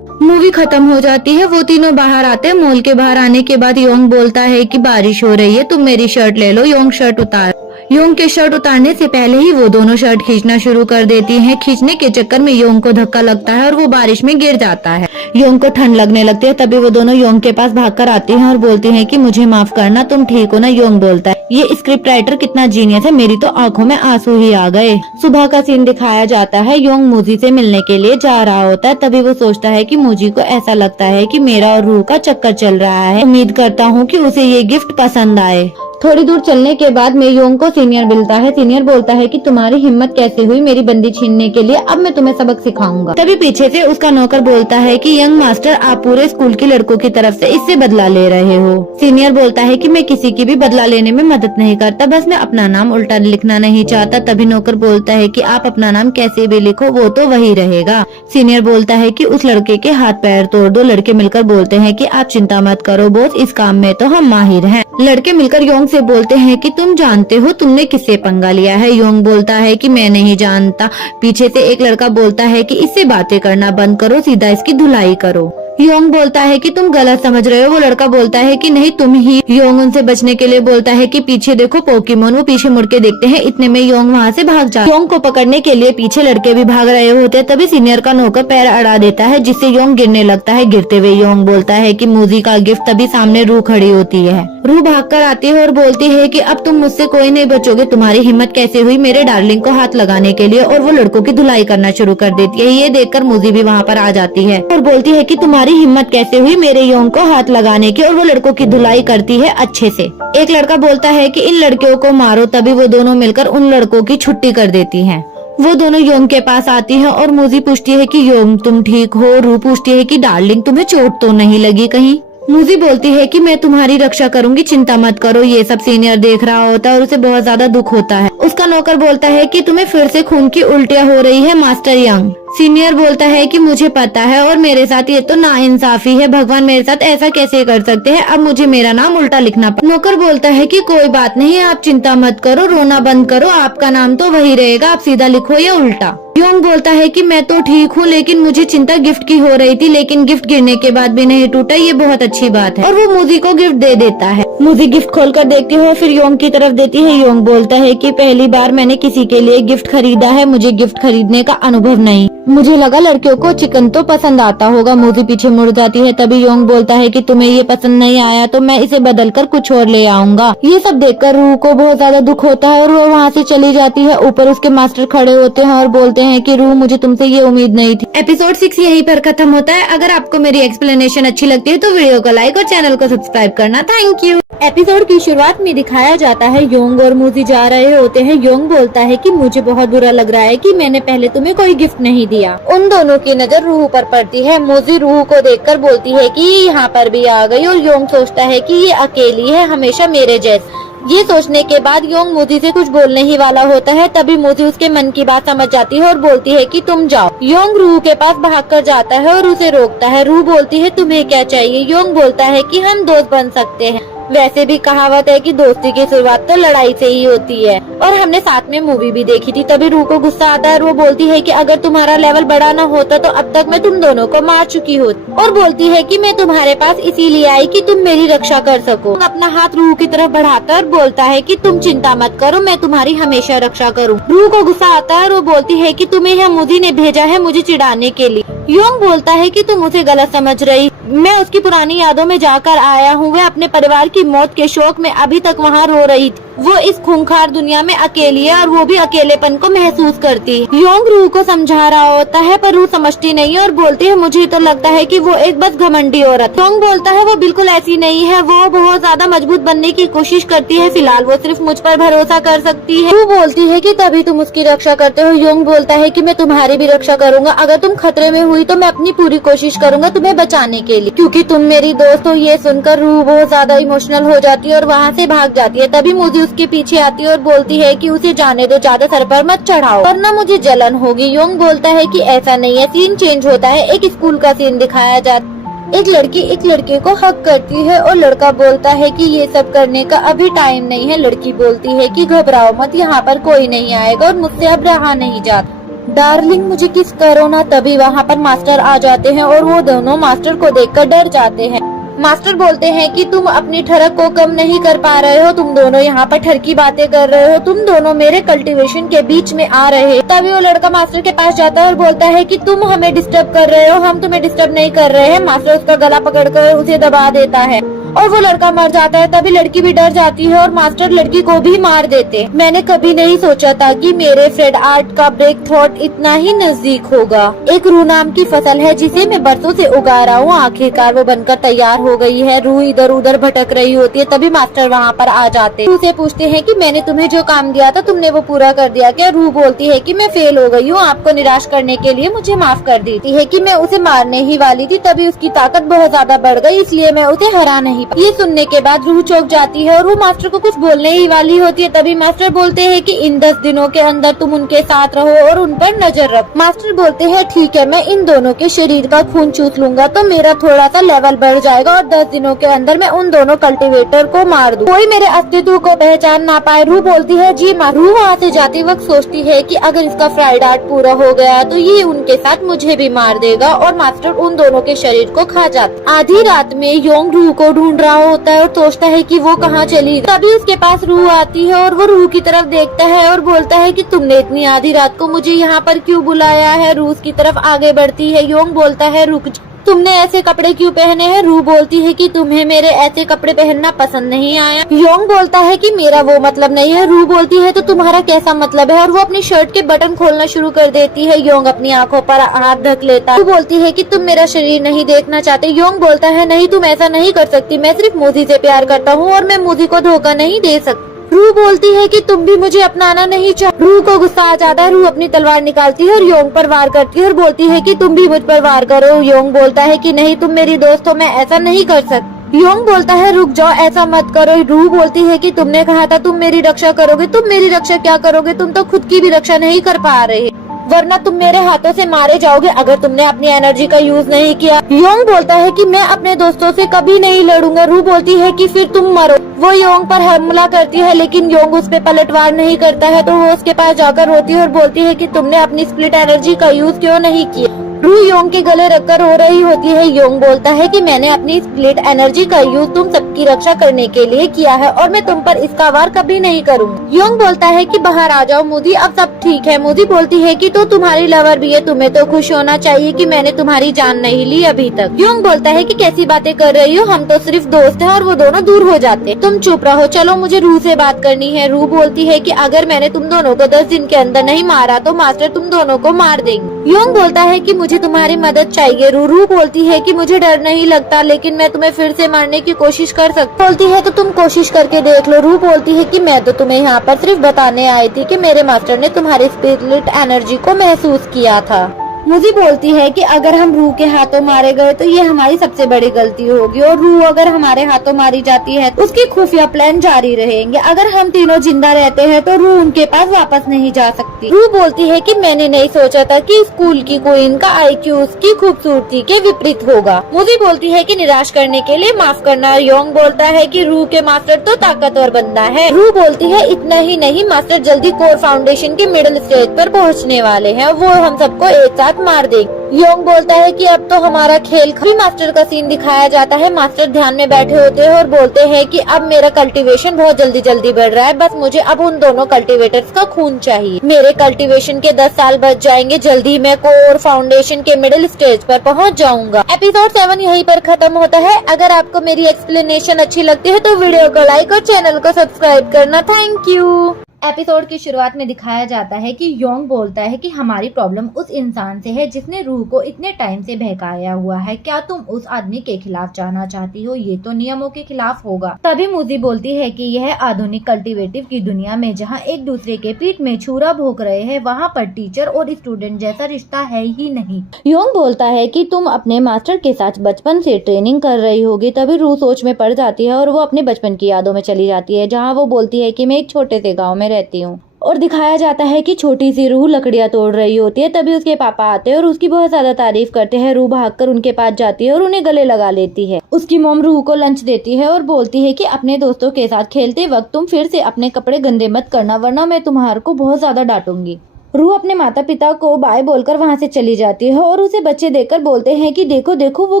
मूवी खत्म हो जाती है, वो तीनों बाहर आते हैं। मॉल के बाहर आने के बाद योंग बोलता है कि बारिश हो रही है, तुम मेरी शर्ट ले लो। योंग शर्ट उतार योंग के शर्ट उतारने से पहले ही वो दोनों शर्ट खींचना शुरू कर देती हैं। खींचने के चक्कर में योंग को धक्का लगता है और वो बारिश में गिर जाता है। योंग को ठंड लगने लगती है। तभी वो दोनों योंग के पास भागकर आती हैं और बोलती हैं कि मुझे माफ करना, तुम ठीक हो ना। योंग बोलता है ये स्क्रिप्ट राइटर कितना जीनियस है, मेरी तो आंखों में आंसू ही आ गए। सुबह का सीन दिखाया जाता है। योंग मूजी से मिलने के लिए जा रहा होता है। तभी वो सोचता है कि मूजी को ऐसा लगता है कि मेरा और रूह का चक्कर चल रहा है। उम्मीद करता हूँ कि उसे ये गिफ्ट पसंद आए। थोड़ी दूर चलने के बाद में योंग को सीनियर मिलता है। सीनियर बोलता है कि तुम्हारी हिम्मत कैसे हुई मेरी बंदी छीनने के लिए, अब मैं तुम्हें सबक सिखाऊंगा। तभी पीछे से उसका नौकर बोलता है कि यंग मास्टर, आप पूरे स्कूल की लड़कों की तरफ से इससे बदला ले रहे हो। सीनियर बोलता है कि मैं किसी की भी बदला लेने में मदद नहीं करता, बस मैं अपना नाम उल्टा लिखना नहीं चाहता। तभी नौकर बोलता है कि आप अपना नाम कैसे भी लिखो वो तो वही रहेगा। सीनियर बोलता है कि उस लड़के के हाथ पैर तोड़ दो। लड़के मिलकर बोलते हैं कि आप चिंता मत करो बॉस, इस काम में तो हम माहिर हैं। लड़के मिलकर योंग से बोलते हैं कि तुम जानते हो तुमने किससे पंगा लिया है। योंग बोलता है कि मैं नहीं जानता। पीछे से एक लड़का बोलता है कि इससे बातें करना बंद करो, सीधा इसकी धुलाई करो। योंग बोलता है कि तुम गलत समझ रहे हो। वो लड़का बोलता है कि नहीं तुम ही। योंग उनसे बचने के लिए बोलता है कि पीछे देखो पोकेमोन। वो पीछे मुड़ के देखते हैं, इतने में योंग वहाँ से भाग जाता है। योंग को पकड़ने के लिए पीछे लड़के भी भाग रहे होते हैं। तभी सीनियर का नौकर पैर अड़ा देता है जिससे योंग गिरने लगता है। गिरते हुए योंग बोलता है कि मूजी का गिफ्ट। तभी सामने रूह खड़ी होती है। रूह भागकर आती है और बोलती है कि अब तुम मुझसे कोई नहीं बचोगे, तुम्हारी हिम्मत कैसे हुई मेरे डार्लिंग को हाथ लगाने के लिए। और वो लड़कों की धुलाई करना शुरू कर देती है। ये देखकर मूजी भी वहाँ पर आ जाती है और बोलती है कि तुम्हारी हिम्मत कैसे हुई मेरे योंग को हाथ लगाने की। और वो लड़कों की धुलाई करती है अच्छे से। एक लड़का बोलता है कि इन लड़कियों को मारो। तभी वो दोनों मिलकर उन लड़कों की छुट्टी कर देती हैं। वो दोनों योंग के पास आती हैं और मूजी पूछती है कि योंग तुम ठीक हो। रूह पूछती है कि डार्लिंग तुम्हें चोट तो नहीं लगी कहीं। मूजी बोलती है कि मैं तुम्हारी रक्षा करूंगी, चिंता मत करो। ये सब सीनियर देख रहा होता है और उसे बहुत ज्यादा दुख होता है। उसका नौकर बोलता है कि तुम्हें फिर से खून की उल्टियाँ हो रही है मास्टर यंग। सीनियर बोलता है कि मुझे पता है और मेरे साथ ये तो नाइंसाफी है, भगवान मेरे साथ ऐसा कैसे कर सकते हैं, अब मुझे मेरा नाम उल्टा लिखना पड़ा। नौकर बोलता है कि कोई बात नहीं, आप चिंता मत करो, रोना बंद करो, आपका नाम तो वही रहेगा, आप सीधा लिखो या उल्टा। योंग बोलता है कि मैं तो ठीक हूँ लेकिन मुझे चिंता गिफ्ट की हो रही थी, लेकिन गिफ्ट गिरने के बाद भी नहीं टूटा, ये बहुत अच्छी बात है। और वो मूजी को गिफ्ट दे देता है। मूजी गिफ्ट खोलकर देखती है, फिर योंग की तरफ देती है। योंग बोलता है कि पहली बार मैंने किसी के लिए गिफ्ट खरीदा है, मुझे गिफ्ट खरीदने का अनुभव नहीं, मुझे लगा लड़कियों को चिकन तो पसंद आता होगा। मूजी पीछे मुड़ जाती है। तभी योंग बोलता है कि तुम्हें ये पसंद नहीं आया तो मैं इसे बदलकर कुछ और ले आऊंगा। ये सब देखकर रूह को बहुत ज्यादा दुख होता है और वो वहाँ से चली जाती है। ऊपर उसके मास्टर खड़े होते हैं और बोलते हैं कि रूह मुझे तुमसे ये उम्मीद नहीं थी। एपिसोड 6 यहीं पर खत्म होता है। अगर आपको मेरी एक्सप्लेनेशन अच्छी लगती है तो वीडियो को लाइक और चैनल को सब्सक्राइब करना। Thank you. एपिसोड की शुरुआत में दिखाया जाता है योंग और मूजी जा रहे होते हैं। योंग बोलता है कि मुझे बहुत बुरा लग रहा है कि मैंने पहले तुम्हें कोई गिफ्ट नहीं दिया। उन दोनों की नजर रूह पर पड़ती है। मूजी रूह को देखकर बोलती है कि यहाँ पर भी आ गई और योंग सोचता है कि ये अकेली है, हमेशा मेरे जैसे। ये सोचने के बाद योंग मूजी से कुछ बोलने ही वाला होता है। तभी मूजी उसके मन की बात समझ जाती है और बोलती है कि तुम जाओ। योंग रूह के पास भागकर जाता है और उसे रोकता है। रूह बोलती है तुम्हें क्या चाहिए। योंग बोलता है कि हम दोस्त बन सकते हैं, वैसे भी कहावत है कि दोस्ती की शुरुआत तो लड़ाई से ही होती है, और हमने साथ में मूवी भी देखी थी। तभी रूह को गुस्सा आता है और वो बोलती है कि अगर तुम्हारा लेवल बड़ा न होता तो अब तक मैं तुम दोनों को मार चुकी होती। और बोलती है कि मैं तुम्हारे पास इसीलिए आई कि तुम मेरी रक्षा कर सको। अपना हाथ रूह की तरफ बढ़ाकर बोलता है कि तुम चिंता मत करो, मैं तुम्हारी हमेशा रक्षा करूँ। रूह को गुस्सा आता है और वो बोलती है कि तुम्हें यह मूजी ने भेजा है मुझे चिढ़ाने के लिए। योंग बोलता है कि तुम उसे गलत समझ रही, मैं उसकी पुरानी यादों में जाकर आया हूँ। वह अपने परिवार की मौत के शोक में अभी तक वहाँ रो रही थी। वो इस खूंखार दुनिया में अकेली है और वो भी अकेलेपन को महसूस करती है। योंग रूह को समझा रहा होता है पर रूह समझती नहीं है और बोलती है मुझे तो लगता है कि वो एक बस घमंडी औरत। योंग बोलता है वो बिल्कुल ऐसी नहीं है, वो बहुत ज्यादा मजबूत बनने की कोशिश करती है, फिलहाल वो सिर्फ मुझ पर भरोसा कर सकती है। रूह बोलती है कि तभी तुम उसकी रक्षा करते हो। योंग बोलता है कि मैं तुम्हारी भी रक्षा करूंगा, अगर तुम खतरे में हुई तो मैं अपनी पूरी कोशिश करूंगा तुम्हें बचाने के लिए, क्योंकि तुम मेरी दोस्त हो। ये सुनकर रूह बहुत ज्यादा इमोशनल हो जाती है और वहाँ से भाग जाती है। तभी मूजी उसके पीछे आती है और बोलती है कि उसे जाने दो, ज्यादा सर पर मत चढ़ाओ वरना मुझे जलन होगी। योंग बोलता है कि ऐसा नहीं है। सीन चेंज होता है, एक स्कूल का सीन दिखाया जाता है। एक लड़की एक लड़के को हक करती है और लड़का बोलता है कि ये सब करने का अभी टाइम नहीं है। लड़की बोलती है कि घबराओ मत, यहाँ पर कोई नहीं आएगा और मुझसे अब रहा नहीं जाता। डार्लिंग मुझे किस करो ना। तभी वहाँ पर मास्टर आ जाते हैं और वो दोनों मास्टर को देखकर डर जाते हैं। मास्टर बोलते हैं कि तुम अपनी ठरक को कम नहीं कर पा रहे हो, तुम दोनों यहाँ पर ठर की बातें कर रहे हो, तुम दोनों मेरे कल्टीवेशन के बीच में आ रहे हो। तभी वो लड़का मास्टर के पास जाता है और बोलता है कि तुम हमें डिस्टर्ब कर रहे हो, हम तुम्हें डिस्टर्ब नहीं कर रहे हैं। मास्टर उसका गला पकड़कर उसे दबा देता है और वो लड़का मर जाता है। तभी लड़की भी डर जाती है और मास्टर लड़की को भी मार देते। मैंने कभी नहीं सोचा था कि मेरे फ्रेड आर्ट का ब्रेक थ्रॉट इतना ही नजदीक होगा। एक रू नाम की फसल है जिसे मैं बरसों से उगा रहा हूँ, आखिरकार वो बनकर तैयार हो गई है। रू इधर उधर भटक रही होती है। तभी मास्टर वहाँ पर आ जाते। उसे पूछते हैं कि मैंने तुम्हें जो काम दिया था तुमने वो पूरा कर दिया क्या। रू बोलती है कि मैं फेल हो गई हूँ, आपको निराश करने के लिए मुझे माफ कर देती है कि मैं उसे मारने ही वाली थी। तभी उसकी ताकत बहुत ज्यादा बढ़ गई, इसलिए मैं उसे हरा नहीं। ये सुनने के बाद रूह चौंक जाती है और वो मास्टर को कुछ बोलने ही वाली होती है। तभी मास्टर बोलते हैं कि इन 10 दिनों के अंदर तुम उनके साथ रहो और उन पर नजर रखो। मास्टर बोलते हैं ठीक है, मैं इन दोनों के शरीर का खून चूस लूंगा तो मेरा थोड़ा सा लेवल बढ़ जाएगा और 10 दिनों के अंदर मैं उन दोनों कल्टीवेटर को मार दूं, कोई मेरे अस्तित्व को पहचान ना पाए। रूह बोलती है जी माँ। रूह वहाँ से जाते वक्त सोचती है कि अगर इसका फ्राइड आर्ट पूरा हो गया तो ये उनके साथ मुझे भी मार देगा और मास्टर उन दोनों के शरीर को खा जाता। आधी रात में योंग रूह को ढूंढ रहा होता है और सोचता है कि वो कहाँ चली। तभी उसके पास रूह आती है और वो रूह की तरफ देखता है और बोलता है कि तुमने इतनी आधी रात को मुझे यहाँ पर क्यों बुलाया है। रूह की तरफ आगे बढ़ती है। योंग बोलता है रुक, तुमने ऐसे कपड़े क्यों पहने हैं। रूह बोलती है कि तुम्हें मेरे ऐसे कपड़े पहनना पसंद नहीं आया। योंग बोलता है कि मेरा वो मतलब नहीं है। रूह बोलती है तो तुम्हारा कैसा मतलब है, और वो अपनी शर्ट के बटन खोलना शुरू कर देती है। योंग अपनी आंखों पर हाथ ढक लेता है। रूह बोलती है कि तुम मेरा शरीर नहीं देखना चाहते। योंग बोलता है नहीं, तुम ऐसा नहीं कर सकती, मैं सिर्फ मोजी से प्यार करता हूँ और मैं मोजी को धोखा नहीं दे सकती। रूह बोलती है कि तुम भी मुझे अपनाना नहीं चाहती। रूह को गुस्सा आ जाता है। रूह अपनी तलवार निकालती है और योंग पर वार करती है और बोलती है कि तुम भी मुझ पर वार करो। योंग बोलता है कि नहीं, तुम मेरी दोस्त हो, मैं ऐसा नहीं कर सकती। योंग बोलता है रुक जाओ, ऐसा मत करो। रूह बोलती है कि तुमने कहा था तुम मेरी रक्षा करोगे, तुम मेरी रक्षा क्या करोगे, तुम तो खुद की भी रक्षा नहीं कर पा रहे, वरना तुम मेरे हाथों से मारे जाओगे अगर तुमने अपनी एनर्जी का यूज नहीं किया। योंग बोलता है कि मैं अपने दोस्तों से कभी नहीं लड़ूंगा। रूह बोलती है कि फिर तुम मरो। वो योंग पर हमला करती है लेकिन योंग उस पे पलटवार नहीं करता है तो वो उसके पास जाकर रोती है और बोलती है कि तुमने अपनी स्प्लिट एनर्जी का यूज क्यों नहीं किया। रूह योंग के गले रखकर रो रही होती है। योंग बोलता है कि मैंने अपनी स्प्लिट एनर्जी का यूज तुम सबकी रक्षा करने के लिए किया है और मैं तुम पर इसका वार कभी नहीं करूँगा। योंग बोलता है कि बाहर आ जाओ मोदी, अब सब ठीक है। मोदी बोलती है कि तो तुम्हारी लवर भी है, तुम्हें तो खुश होना चाहिए कि मैंने तुम्हारी जान नहीं ली अभी तक। योंग बोलता है कि कैसी बातें कर रही हो, हम तो सिर्फ दोस्त हैं और वो दोनों दूर हो जाते। तुम चुप रहो, चलो मुझे रूह से बात करनी है। रूह बोलती है कि अगर मैंने तुम दोनों को 10 दिन के अंदर नहीं मारा तो मास्टर तुम दोनों को मार देंगे। योंग बोलता है कि मुझे तुम्हारी मदद चाहिए। रूह बोलती है कि मुझे डर नहीं लगता लेकिन मैं तुम्हें फिर से मारने की कोशिश कर सकती। बोलती है तो तुम कोशिश करके देख लो। रूह बोलती है कि मैं तो तुम्हें यहाँ पर सिर्फ बताने आई थी कि मेरे मास्टर ने तुम्हारी स्पिरिट एनर्जी को महसूस किया था। मुझे बोलती है कि अगर हम रूह के हाथों मारे गए तो ये हमारी सबसे बड़ी गलती होगी और रूह अगर हमारे हाथों मारी जाती है तो उसके खुफिया प्लान जारी रहेंगे। अगर हम तीनों जिंदा रहते हैं तो रूह उनके पास वापस नहीं जा सकती। रूह बोलती है कि मैंने नहीं सोचा था कि स्कूल की क्वीन का IQ उसकी खूबसूरती के विपरीत होगा। मुझे बोलती है कि निराश करने के लिए माफ करना। योंग बोलता है कि रूह के मास्टर तो ताकतवर बंदा है। रूह बोलती है इतना ही नहीं, मास्टर जल्दी कोर फाउंडेशन के मिडिल स्टेज पर पहुँचने वाले हैं, वो हम सबको एक साथ मार देंगे। योंग बोलता है कि अब तो हमारा खेल खत्म। मास्टर का सीन दिखाया जाता है। मास्टर ध्यान में बैठे होते हैं और बोलते हैं कि अब मेरा कल्टीवेशन बहुत जल्दी बढ़ रहा है, बस मुझे अब उन दोनों कल्टीवेटर्स का खून चाहिए। मेरे कल्टीवेशन के 10 साल बच जाएंगे, जल्दी मैं कोर फाउंडेशन के मिडिल स्टेज पर पहुंच जाऊंगा। एपिसोड 7 यहीं पर खत्म होता है। अगर आपको मेरी एक्सप्लेनेशन अच्छी लगती है तो वीडियो को लाइक और चैनल को सब्सक्राइब करना। Thank you. एपिसोड की शुरुआत में दिखाया जाता है कि योंग बोलता है कि हमारी प्रॉब्लम उस इंसान से है जिसने रूह को इतने टाइम से बहकाया हुआ है। क्या तुम उस आदमी के खिलाफ जाना चाहती हो? ये तो नियमों के खिलाफ होगा। तभी मूजी बोलती है कि यह आधुनिक कल्टीवेटिव की दुनिया में जहाँ एक दूसरे के पीठ में छुरा भोंक रहे हैं, वहाँ पर टीचर और स्टूडेंट जैसा रिश्ता है ही नहीं। योंग बोलता है कि तुम अपने मास्टर के साथ बचपन से ट्रेनिंग कर रही होगी। तभी रूह सोच में पड़ जाती है और वो अपने बचपन की यादों में चली जाती है, जहाँ वो बोलती है कि मैं एक छोटे से गाँव में रहती हूँ। और दिखाया जाता है कि छोटी सी रूह लकड़ियां तोड़ रही होती है। तभी उसके पापा आते हैं और उसकी बहुत ज्यादा तारीफ करते हैं। रूह भागकर उनके पास जाती है और उन्हें गले लगा लेती है। उसकी मॉम रूह को लंच देती है और बोलती है कि अपने दोस्तों के साथ खेलते वक्त तुम फिर से अपने कपड़े गंदे मत करना, वरना मैं तुम्हारे को बहुत ज्यादा डांटूंगी। रूह अपने माता पिता को बाय बोलकर वहाँ से चली जाती है और उसे बच्चे देखकर बोलते हैं कि देखो देखो वो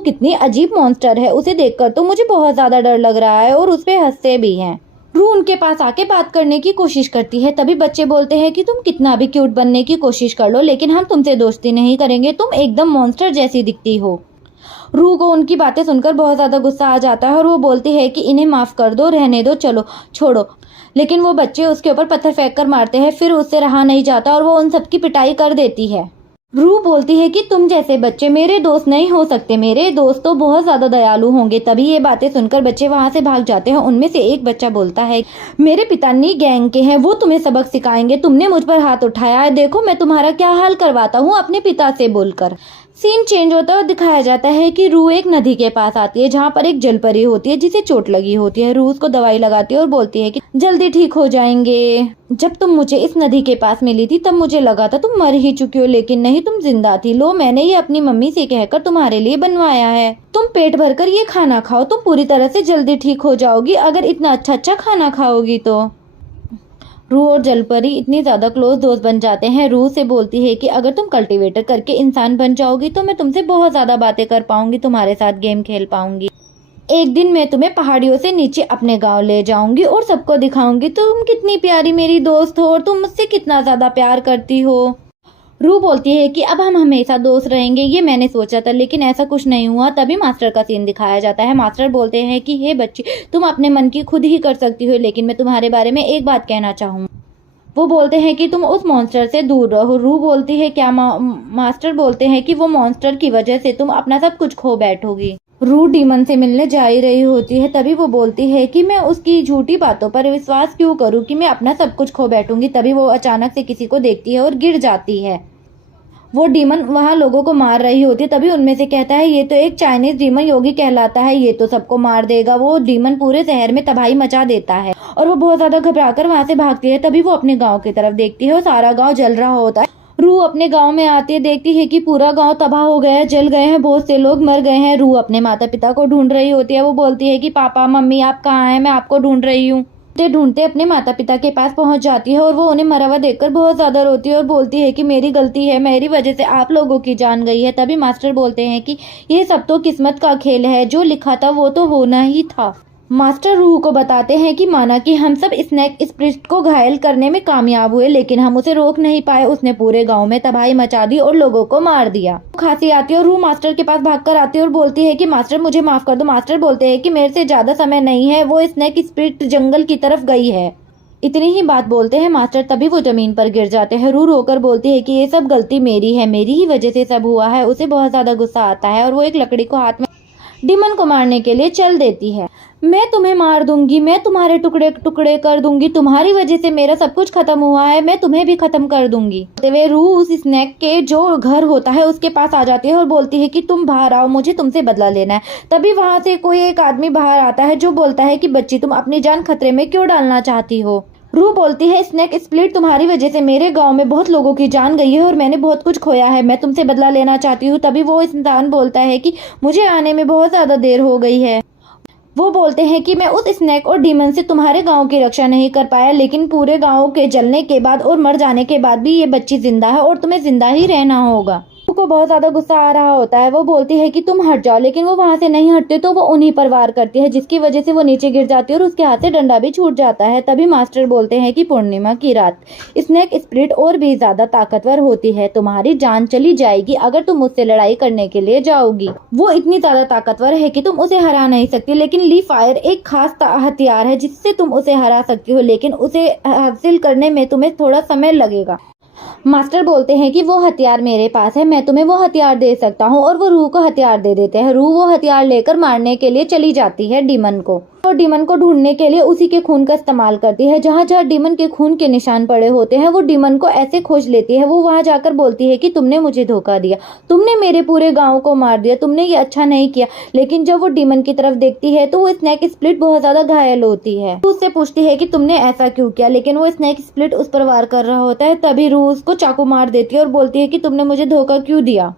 कितनी अजीब मॉन्स्टर है, उसे देखकर तो मुझे बहुत ज्यादा डर लग रहा है, और उस पे हंसते भी हैं। रूह उनके पास आके बात करने की कोशिश करती है। तभी बच्चे बोलते हैं कि तुम कितना भी क्यूट बनने की कोशिश कर लो, लेकिन हम तुमसे दोस्ती नहीं करेंगे, तुम एकदम मॉन्स्टर जैसी दिखती हो। रूह को उनकी बातें सुनकर बहुत ज्यादा गुस्सा आ जाता है और वो बोलती है कि इन्हें माफ कर दो, रहने दो, चलो छोड़ो। लेकिन वो बच्चे उसके ऊपर पत्थर फेंक कर मारते हैं। फिर उससे रहा नहीं जाता और वो उन सबकी पिटाई कर देती है। रूह बोलती है कि तुम जैसे बच्चे मेरे दोस्त नहीं हो सकते, मेरे दोस्त तो बहुत ज्यादा दयालु होंगे। तभी ये बातें सुनकर बच्चे वहाँ से भाग जाते हैं। उनमें से एक बच्चा बोलता है, मेरे पिता नी गैंग के हैं, वो तुम्हें सबक सिखाएंगे, तुमने मुझ पर हाथ उठाया है, देखो मैं तुम्हारा क्या हाल करवाता हूँ अपने पिता से बोलकर। सीन चेंज होता है और दिखाया जाता है कि रूह एक नदी के पास आती है, जहाँ पर एक जलपरी होती है जिसे चोट लगी होती है। रूह उसको दवाई लगाती है और बोलती है कि जल्दी ठीक हो जाएंगे। जब तुम मुझे इस नदी के पास मिली थी तब मुझे लगा था तुम मर ही चुकी हो, लेकिन नहीं, तुम जिंदा थी। लो, मैंने ये अपनी मम्मी से कहकर तुम्हारे लिए बनवाया है। तुम पेट भरकर ये खाना खाओ, तुम पूरी तरह से जल्दी ठीक हो जाओगी अगर इतना अच्छा अच्छा खाना खाओगी तो। रूह और जलपरी इतनी ज्यादा क्लोज दोस्त बन जाते हैं। रूह से बोलती है कि अगर तुम कल्टीवेटर करके इंसान बन जाओगी तो मैं तुमसे बहुत ज्यादा बातें कर पाऊंगी, तुम्हारे साथ गेम खेल पाऊंगी। एक दिन मैं तुम्हें पहाड़ियों से नीचे अपने गांव ले जाऊंगी और सबको दिखाऊंगी तुम कितनी प्यारी मेरी दोस्त हो और तुम मुझसे कितना ज्यादा प्यार करती हो। रूह बोलती है कि अब हम हमेशा दोस्त रहेंगे, ये मैंने सोचा था, लेकिन ऐसा कुछ नहीं हुआ। तभी मास्टर का सीन दिखाया जाता है। मास्टर बोलते हैं कि हे बच्ची, तुम अपने मन की खुद ही कर सकती हो, लेकिन मैं तुम्हारे बारे में एक बात कहना चाहूँ। वो बोलते हैं कि तुम उस मॉन्स्टर से दूर रहो। रूह बोलती है क्या? मास्टर बोलते हैं कि वो मॉन्स्टर की वजह से तुम अपना सब कुछ खो बैठोगी। रूह डीमन से मिलने जा ही रही होती है। तभी वो बोलती है कि मैं उसकी झूठी बातों पर विश्वास क्यों करूं कि मैं अपना सब कुछ खो बैठूंगी। तभी वो अचानक से किसी को देखती है और गिर जाती है। वो डीमन वहाँ लोगों को मार रही होती है। तभी उनमें से कहता है, ये तो एक चाइनीज डीमन योगी कहलाता है, ये तो सबको मार देगा। वो डीमन पूरे शहर में तबाही मचा देता है और वो बहुत ज्यादा घबराकर वहाँ से भागती है। तभी वो अपने गाँव की तरफ देखती है और सारा गाँव जल रहा होता है। रूह अपने गांव में आती है, देखती है कि पूरा गांव तबाह हो गया है, जल गए हैं, बहुत से लोग मर गए हैं। रूह अपने माता पिता को ढूंढ रही होती है। वो बोलती है कि पापा मम्मी आप कहाँ हैं, मैं आपको ढूंढ रही हूँ। ढूंढते अपने माता पिता के पास पहुंच जाती है और वो उन्हें मरा हुआ देखकर बहुत ज्यादा रोती है और बोलती है कि मेरी गलती है, मेरी वजह से आप लोगों की जान गई है। तभी मास्टर बोलते हैं कि ये सब तो किस्मत का खेल है, जो लिखा था वो तो होना ही था। मास्टर रूह को बताते हैं कि माना कि हम सब स्नेक स्प्रिट को घायल करने में कामयाब हुए, लेकिन हम उसे रोक नहीं पाए। उसने पूरे गांव में तबाही मचा दी और लोगों को मार दिया। खांसी आती है और रूह मास्टर के पास भागकर आती है और बोलती है कि मास्टर मुझे माफ कर दो। मास्टर बोलते हैं कि मेरे से ज्यादा समय नहीं है, वो स्नेक स्प्रिट जंगल की तरफ गई है। इतनी ही बात बोलते हैं मास्टर, तभी वो जमीन पर गिर जाते हैं। रूह रोकर बोलती है कि ये सब गलती मेरी है, मेरी ही वजह से सब हुआ है। उसे बहुत ज्यादा गुस्सा आता है और वो एक लकड़ी को हाथ में डीमन को मारने के लिए चल देती है। मैं तुम्हें मार दूंगी, मैं तुम्हारे टुकड़े टुकड़े कर दूंगी, तुम्हारी वजह से मेरा सब कुछ खत्म हुआ है, मैं तुम्हें भी खत्म कर दूंगी। वे रूह उस स्नेक के जो घर होता है उसके पास आ जाती है और बोलती है कि तुम बाहर आओ, मुझे तुमसे बदला लेना है। तभी वहां से कोई एक आदमी बाहर आता है जो बोलता है कि बच्ची तुम अपनी जान खतरे में क्यों डालना चाहती हो। रूह बोलती है स्नेक स्प्लिट तुम्हारी वजह से मेरे गांव में बहुत लोगों की जान गई है और मैंने बहुत कुछ खोया है, मैं तुमसे बदला लेना चाहती हूँ। तभी वो इंसान बोलता है कि मुझे आने में बहुत ज्यादा देर हो गई है। वो बोलते हैं कि मैं उस स्नेक और डीमन से तुम्हारे गांव की रक्षा नहीं कर पाया, लेकिन पूरे गांव के जलने के बाद और मर जाने के बाद भी ये बच्ची जिंदा है और तुम्हें जिंदा ही रहना होगा। को बहुत ज्यादा गुस्सा आ रहा होता है। वो बोलती है कि तुम हट जाओ, लेकिन वो वहां से नहीं हटते तो वो उन्हीं पर वार करती है, जिसकी वजह से वो नीचे गिर जाती है और उसके हाथ से डंडा भी छूट जाता है। तभी मास्टर बोलते हैं कि पूर्णिमा की रात स्नेक स्प्लिट और भी ज्यादा ताकतवर होती है, तुम्हारी जान चली जाएगी अगर तुम मुझसे लड़ाई करने के लिए जाओगी। वो इतनी ज्यादा ताकतवर है कि तुम उसे हरा नहीं सकती, लेकिन ली फायर एक खास हथियार है जिससे तुम उसे हरा सकती हो, लेकिन उसे हासिल करने में तुम्हें थोड़ा समय लगेगा। मास्टर बोलते हैं कि वो हथियार मेरे पास है, मैं तुम्हें वो हथियार दे सकता हूँ, और वो रूह को हथियार दे देते हैं। रूह वो हथियार लेकर मारने के लिए चली जाती है डीमन को, और डीमन को ढूंढने के लिए उसी के खून का इस्तेमाल करती है। जहाँ जहाँ डीमन के खून के निशान पड़े होते हैं वो डीमन को ऐसे खोज लेती है। वो वहां जाकर बोलती है कि तुमने मुझे धोखा दिया, तुमने मेरे पूरे गाँव को मार दिया, तुमने ये अच्छा नहीं किया। लेकिन जब वो डीमन की तरफ देखती है तो वो स्नेक स्प्लिट बहुत ज्यादा घायल होती है। तो उससे पूछती है कि तुमने ऐसा क्यों किया, लेकिन वो स्नेक स्प्लिट उस पर वार कर रहा होता है। तभी रूह उसको चाकू मार देती है और बोलती है कि तुमने मुझे धोखा क्यों दिया।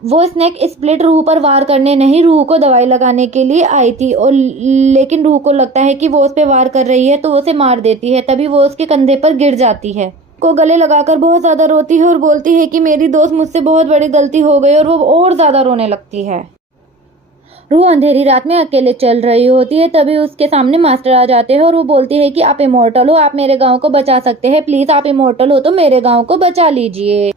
वो स्नेक स्प्लिट रूह पर वार करने नहीं, रूह को दवाई लगाने के लिए आई थी, और लेकिन रूह को लगता है कि वो उस पे वार कर रही है तो वो उसे मार देती है। तभी वो उसके कंधे पर गिर जाती है, को गले लगाकर बहुत ज्यादा रोती है और बोलती है कि मेरी दोस्त मुझसे बहुत बड़ी गलती हो गई, और वो और ज्यादा रोने लगती है। रूह अंधेरी रात में अकेले चल रही होती है। तभी उसके सामने मास्टर आ जाते हैं और वो बोलती है कि आप इमोर्टल हो, आप मेरे गांव को बचा सकते हैं, प्लीज आप इमोर्टल हो तो मेरे गांव को बचा लीजिए।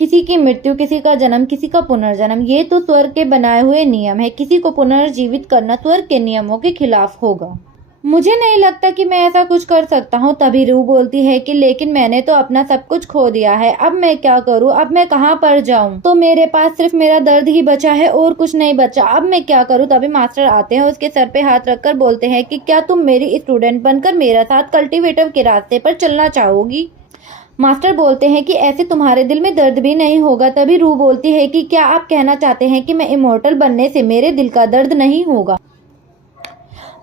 किसी की मृत्यु, किसी का जन्म, किसी का पुनर्जन्म, ये तो स्वर्ग के बनाए हुए नियम है। किसी को पुनर्जीवित करना स्वर्ग के नियमों के खिलाफ होगा। मुझे नहीं लगता कि मैं ऐसा कुछ कर सकता हूँ। तभी रूह बोलती है कि लेकिन मैंने तो अपना सब कुछ खो दिया है, अब मैं क्या करूँ, अब मैं कहाँ पर जाऊँ, तो मेरे पास सिर्फ मेरा दर्द ही बचा है और कुछ नहीं बचा, अब मैं क्या करूँ। तभी मास्टर आते हैं, उसके सर पे हाथ रखकर बोलते हैं कि क्या तुम मेरी स्टूडेंट बनकर मेरे साथ कल्टीवेटर के रास्ते पर चलना चाहोगी। मास्टर बोलते हैं कि ऐसे तुम्हारे दिल में दर्द भी नहीं होगा। तभी रूह बोलती है कि क्या आप कहना चाहते हैं कि मैं इमोर्टल बनने से मेरे दिल का दर्द नहीं होगा।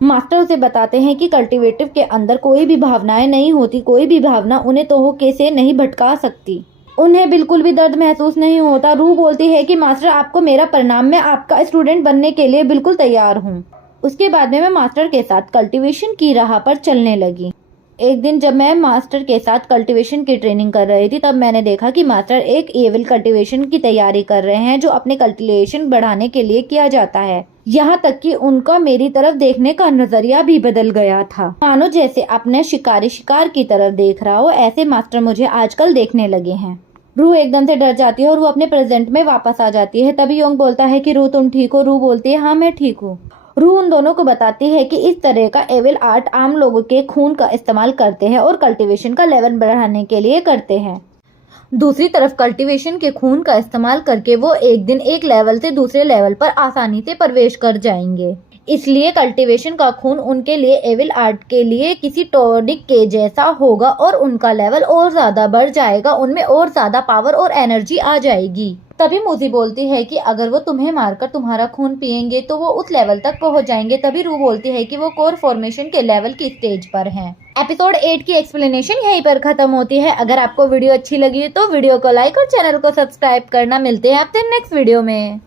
मास्टर उसे बताते हैं कि कल्टीवेटिव के अंदर कोई भी भावनाएं नहीं होती, कोई भी भावना उन्हें तोहके से नहीं भटका सकती, उन्हें बिल्कुल भी दर्द महसूस नहीं होता। रूह बोलती है कि मास्टर आपको मेरा प्रणाम, मैं आपका स्टूडेंट बनने के लिए बिल्कुल तैयार हूँ। उसके बाद में मैं मास्टर के साथ कल्टीवेशन की राह पर चलने लगी। एक दिन जब मैं मास्टर के साथ कल्टीवेशन की ट्रेनिंग कर रही थी, तब मैंने देखा कि मास्टर एक एविल कल्टीवेशन की तैयारी कर रहे हैं, जो अपने कल्टीवेशन बढ़ाने के लिए किया जाता है। यहाँ तक कि उनका मेरी तरफ देखने का नजरिया भी बदल गया था, मानो जैसे अपने शिकारी शिकार की तरफ देख रहा हो। ऐसे मास्टर मुझे आजकल देखने लगे हैं। रूह एकदम से डर जाती है और वो अपने प्रेजेंट में वापस आ जाती है। तभी योंग बोलता है कि रूह तुम ठीक हो। रूह बोलती है हाँ मैं ठीक हूँ। रूह उन दोनों को बताती है कि इस तरह का एविल आर्ट आम लोगों के खून का इस्तेमाल करते हैं और कल्टीवेशन का लेवल बढ़ाने के लिए करते हैं। दूसरी तरफ कल्टीवेशन के खून का इस्तेमाल करके वो एक दिन एक लेवल से दूसरे लेवल पर आसानी से प्रवेश कर जाएंगे। इसलिए कल्टीवेशन का खून उनके लिए एविल आर्ट के लिए किसी टॉनिक के जैसा होगा, और उनका लेवल और ज्यादा बढ़ जाएगा, उनमें और ज्यादा पावर और एनर्जी आ जाएगी। तभी मूजी बोलती है कि अगर वो तुम्हें मारकर तुम्हारा खून पिएंगे तो वो उस लेवल तक पहुंच जाएंगे। तभी रूह बोलती है कि वो कोर फॉर्मेशन के लेवल की स्टेज पर हैं। एपिसोड 8 की एक्सप्लेनेशन यहीं पर खत्म होती है। अगर आपको वीडियो अच्छी लगी तो वीडियो को लाइक और चैनल को सब्सक्राइब करना। मिलते हैं आपसे नेक्स्ट वीडियो में।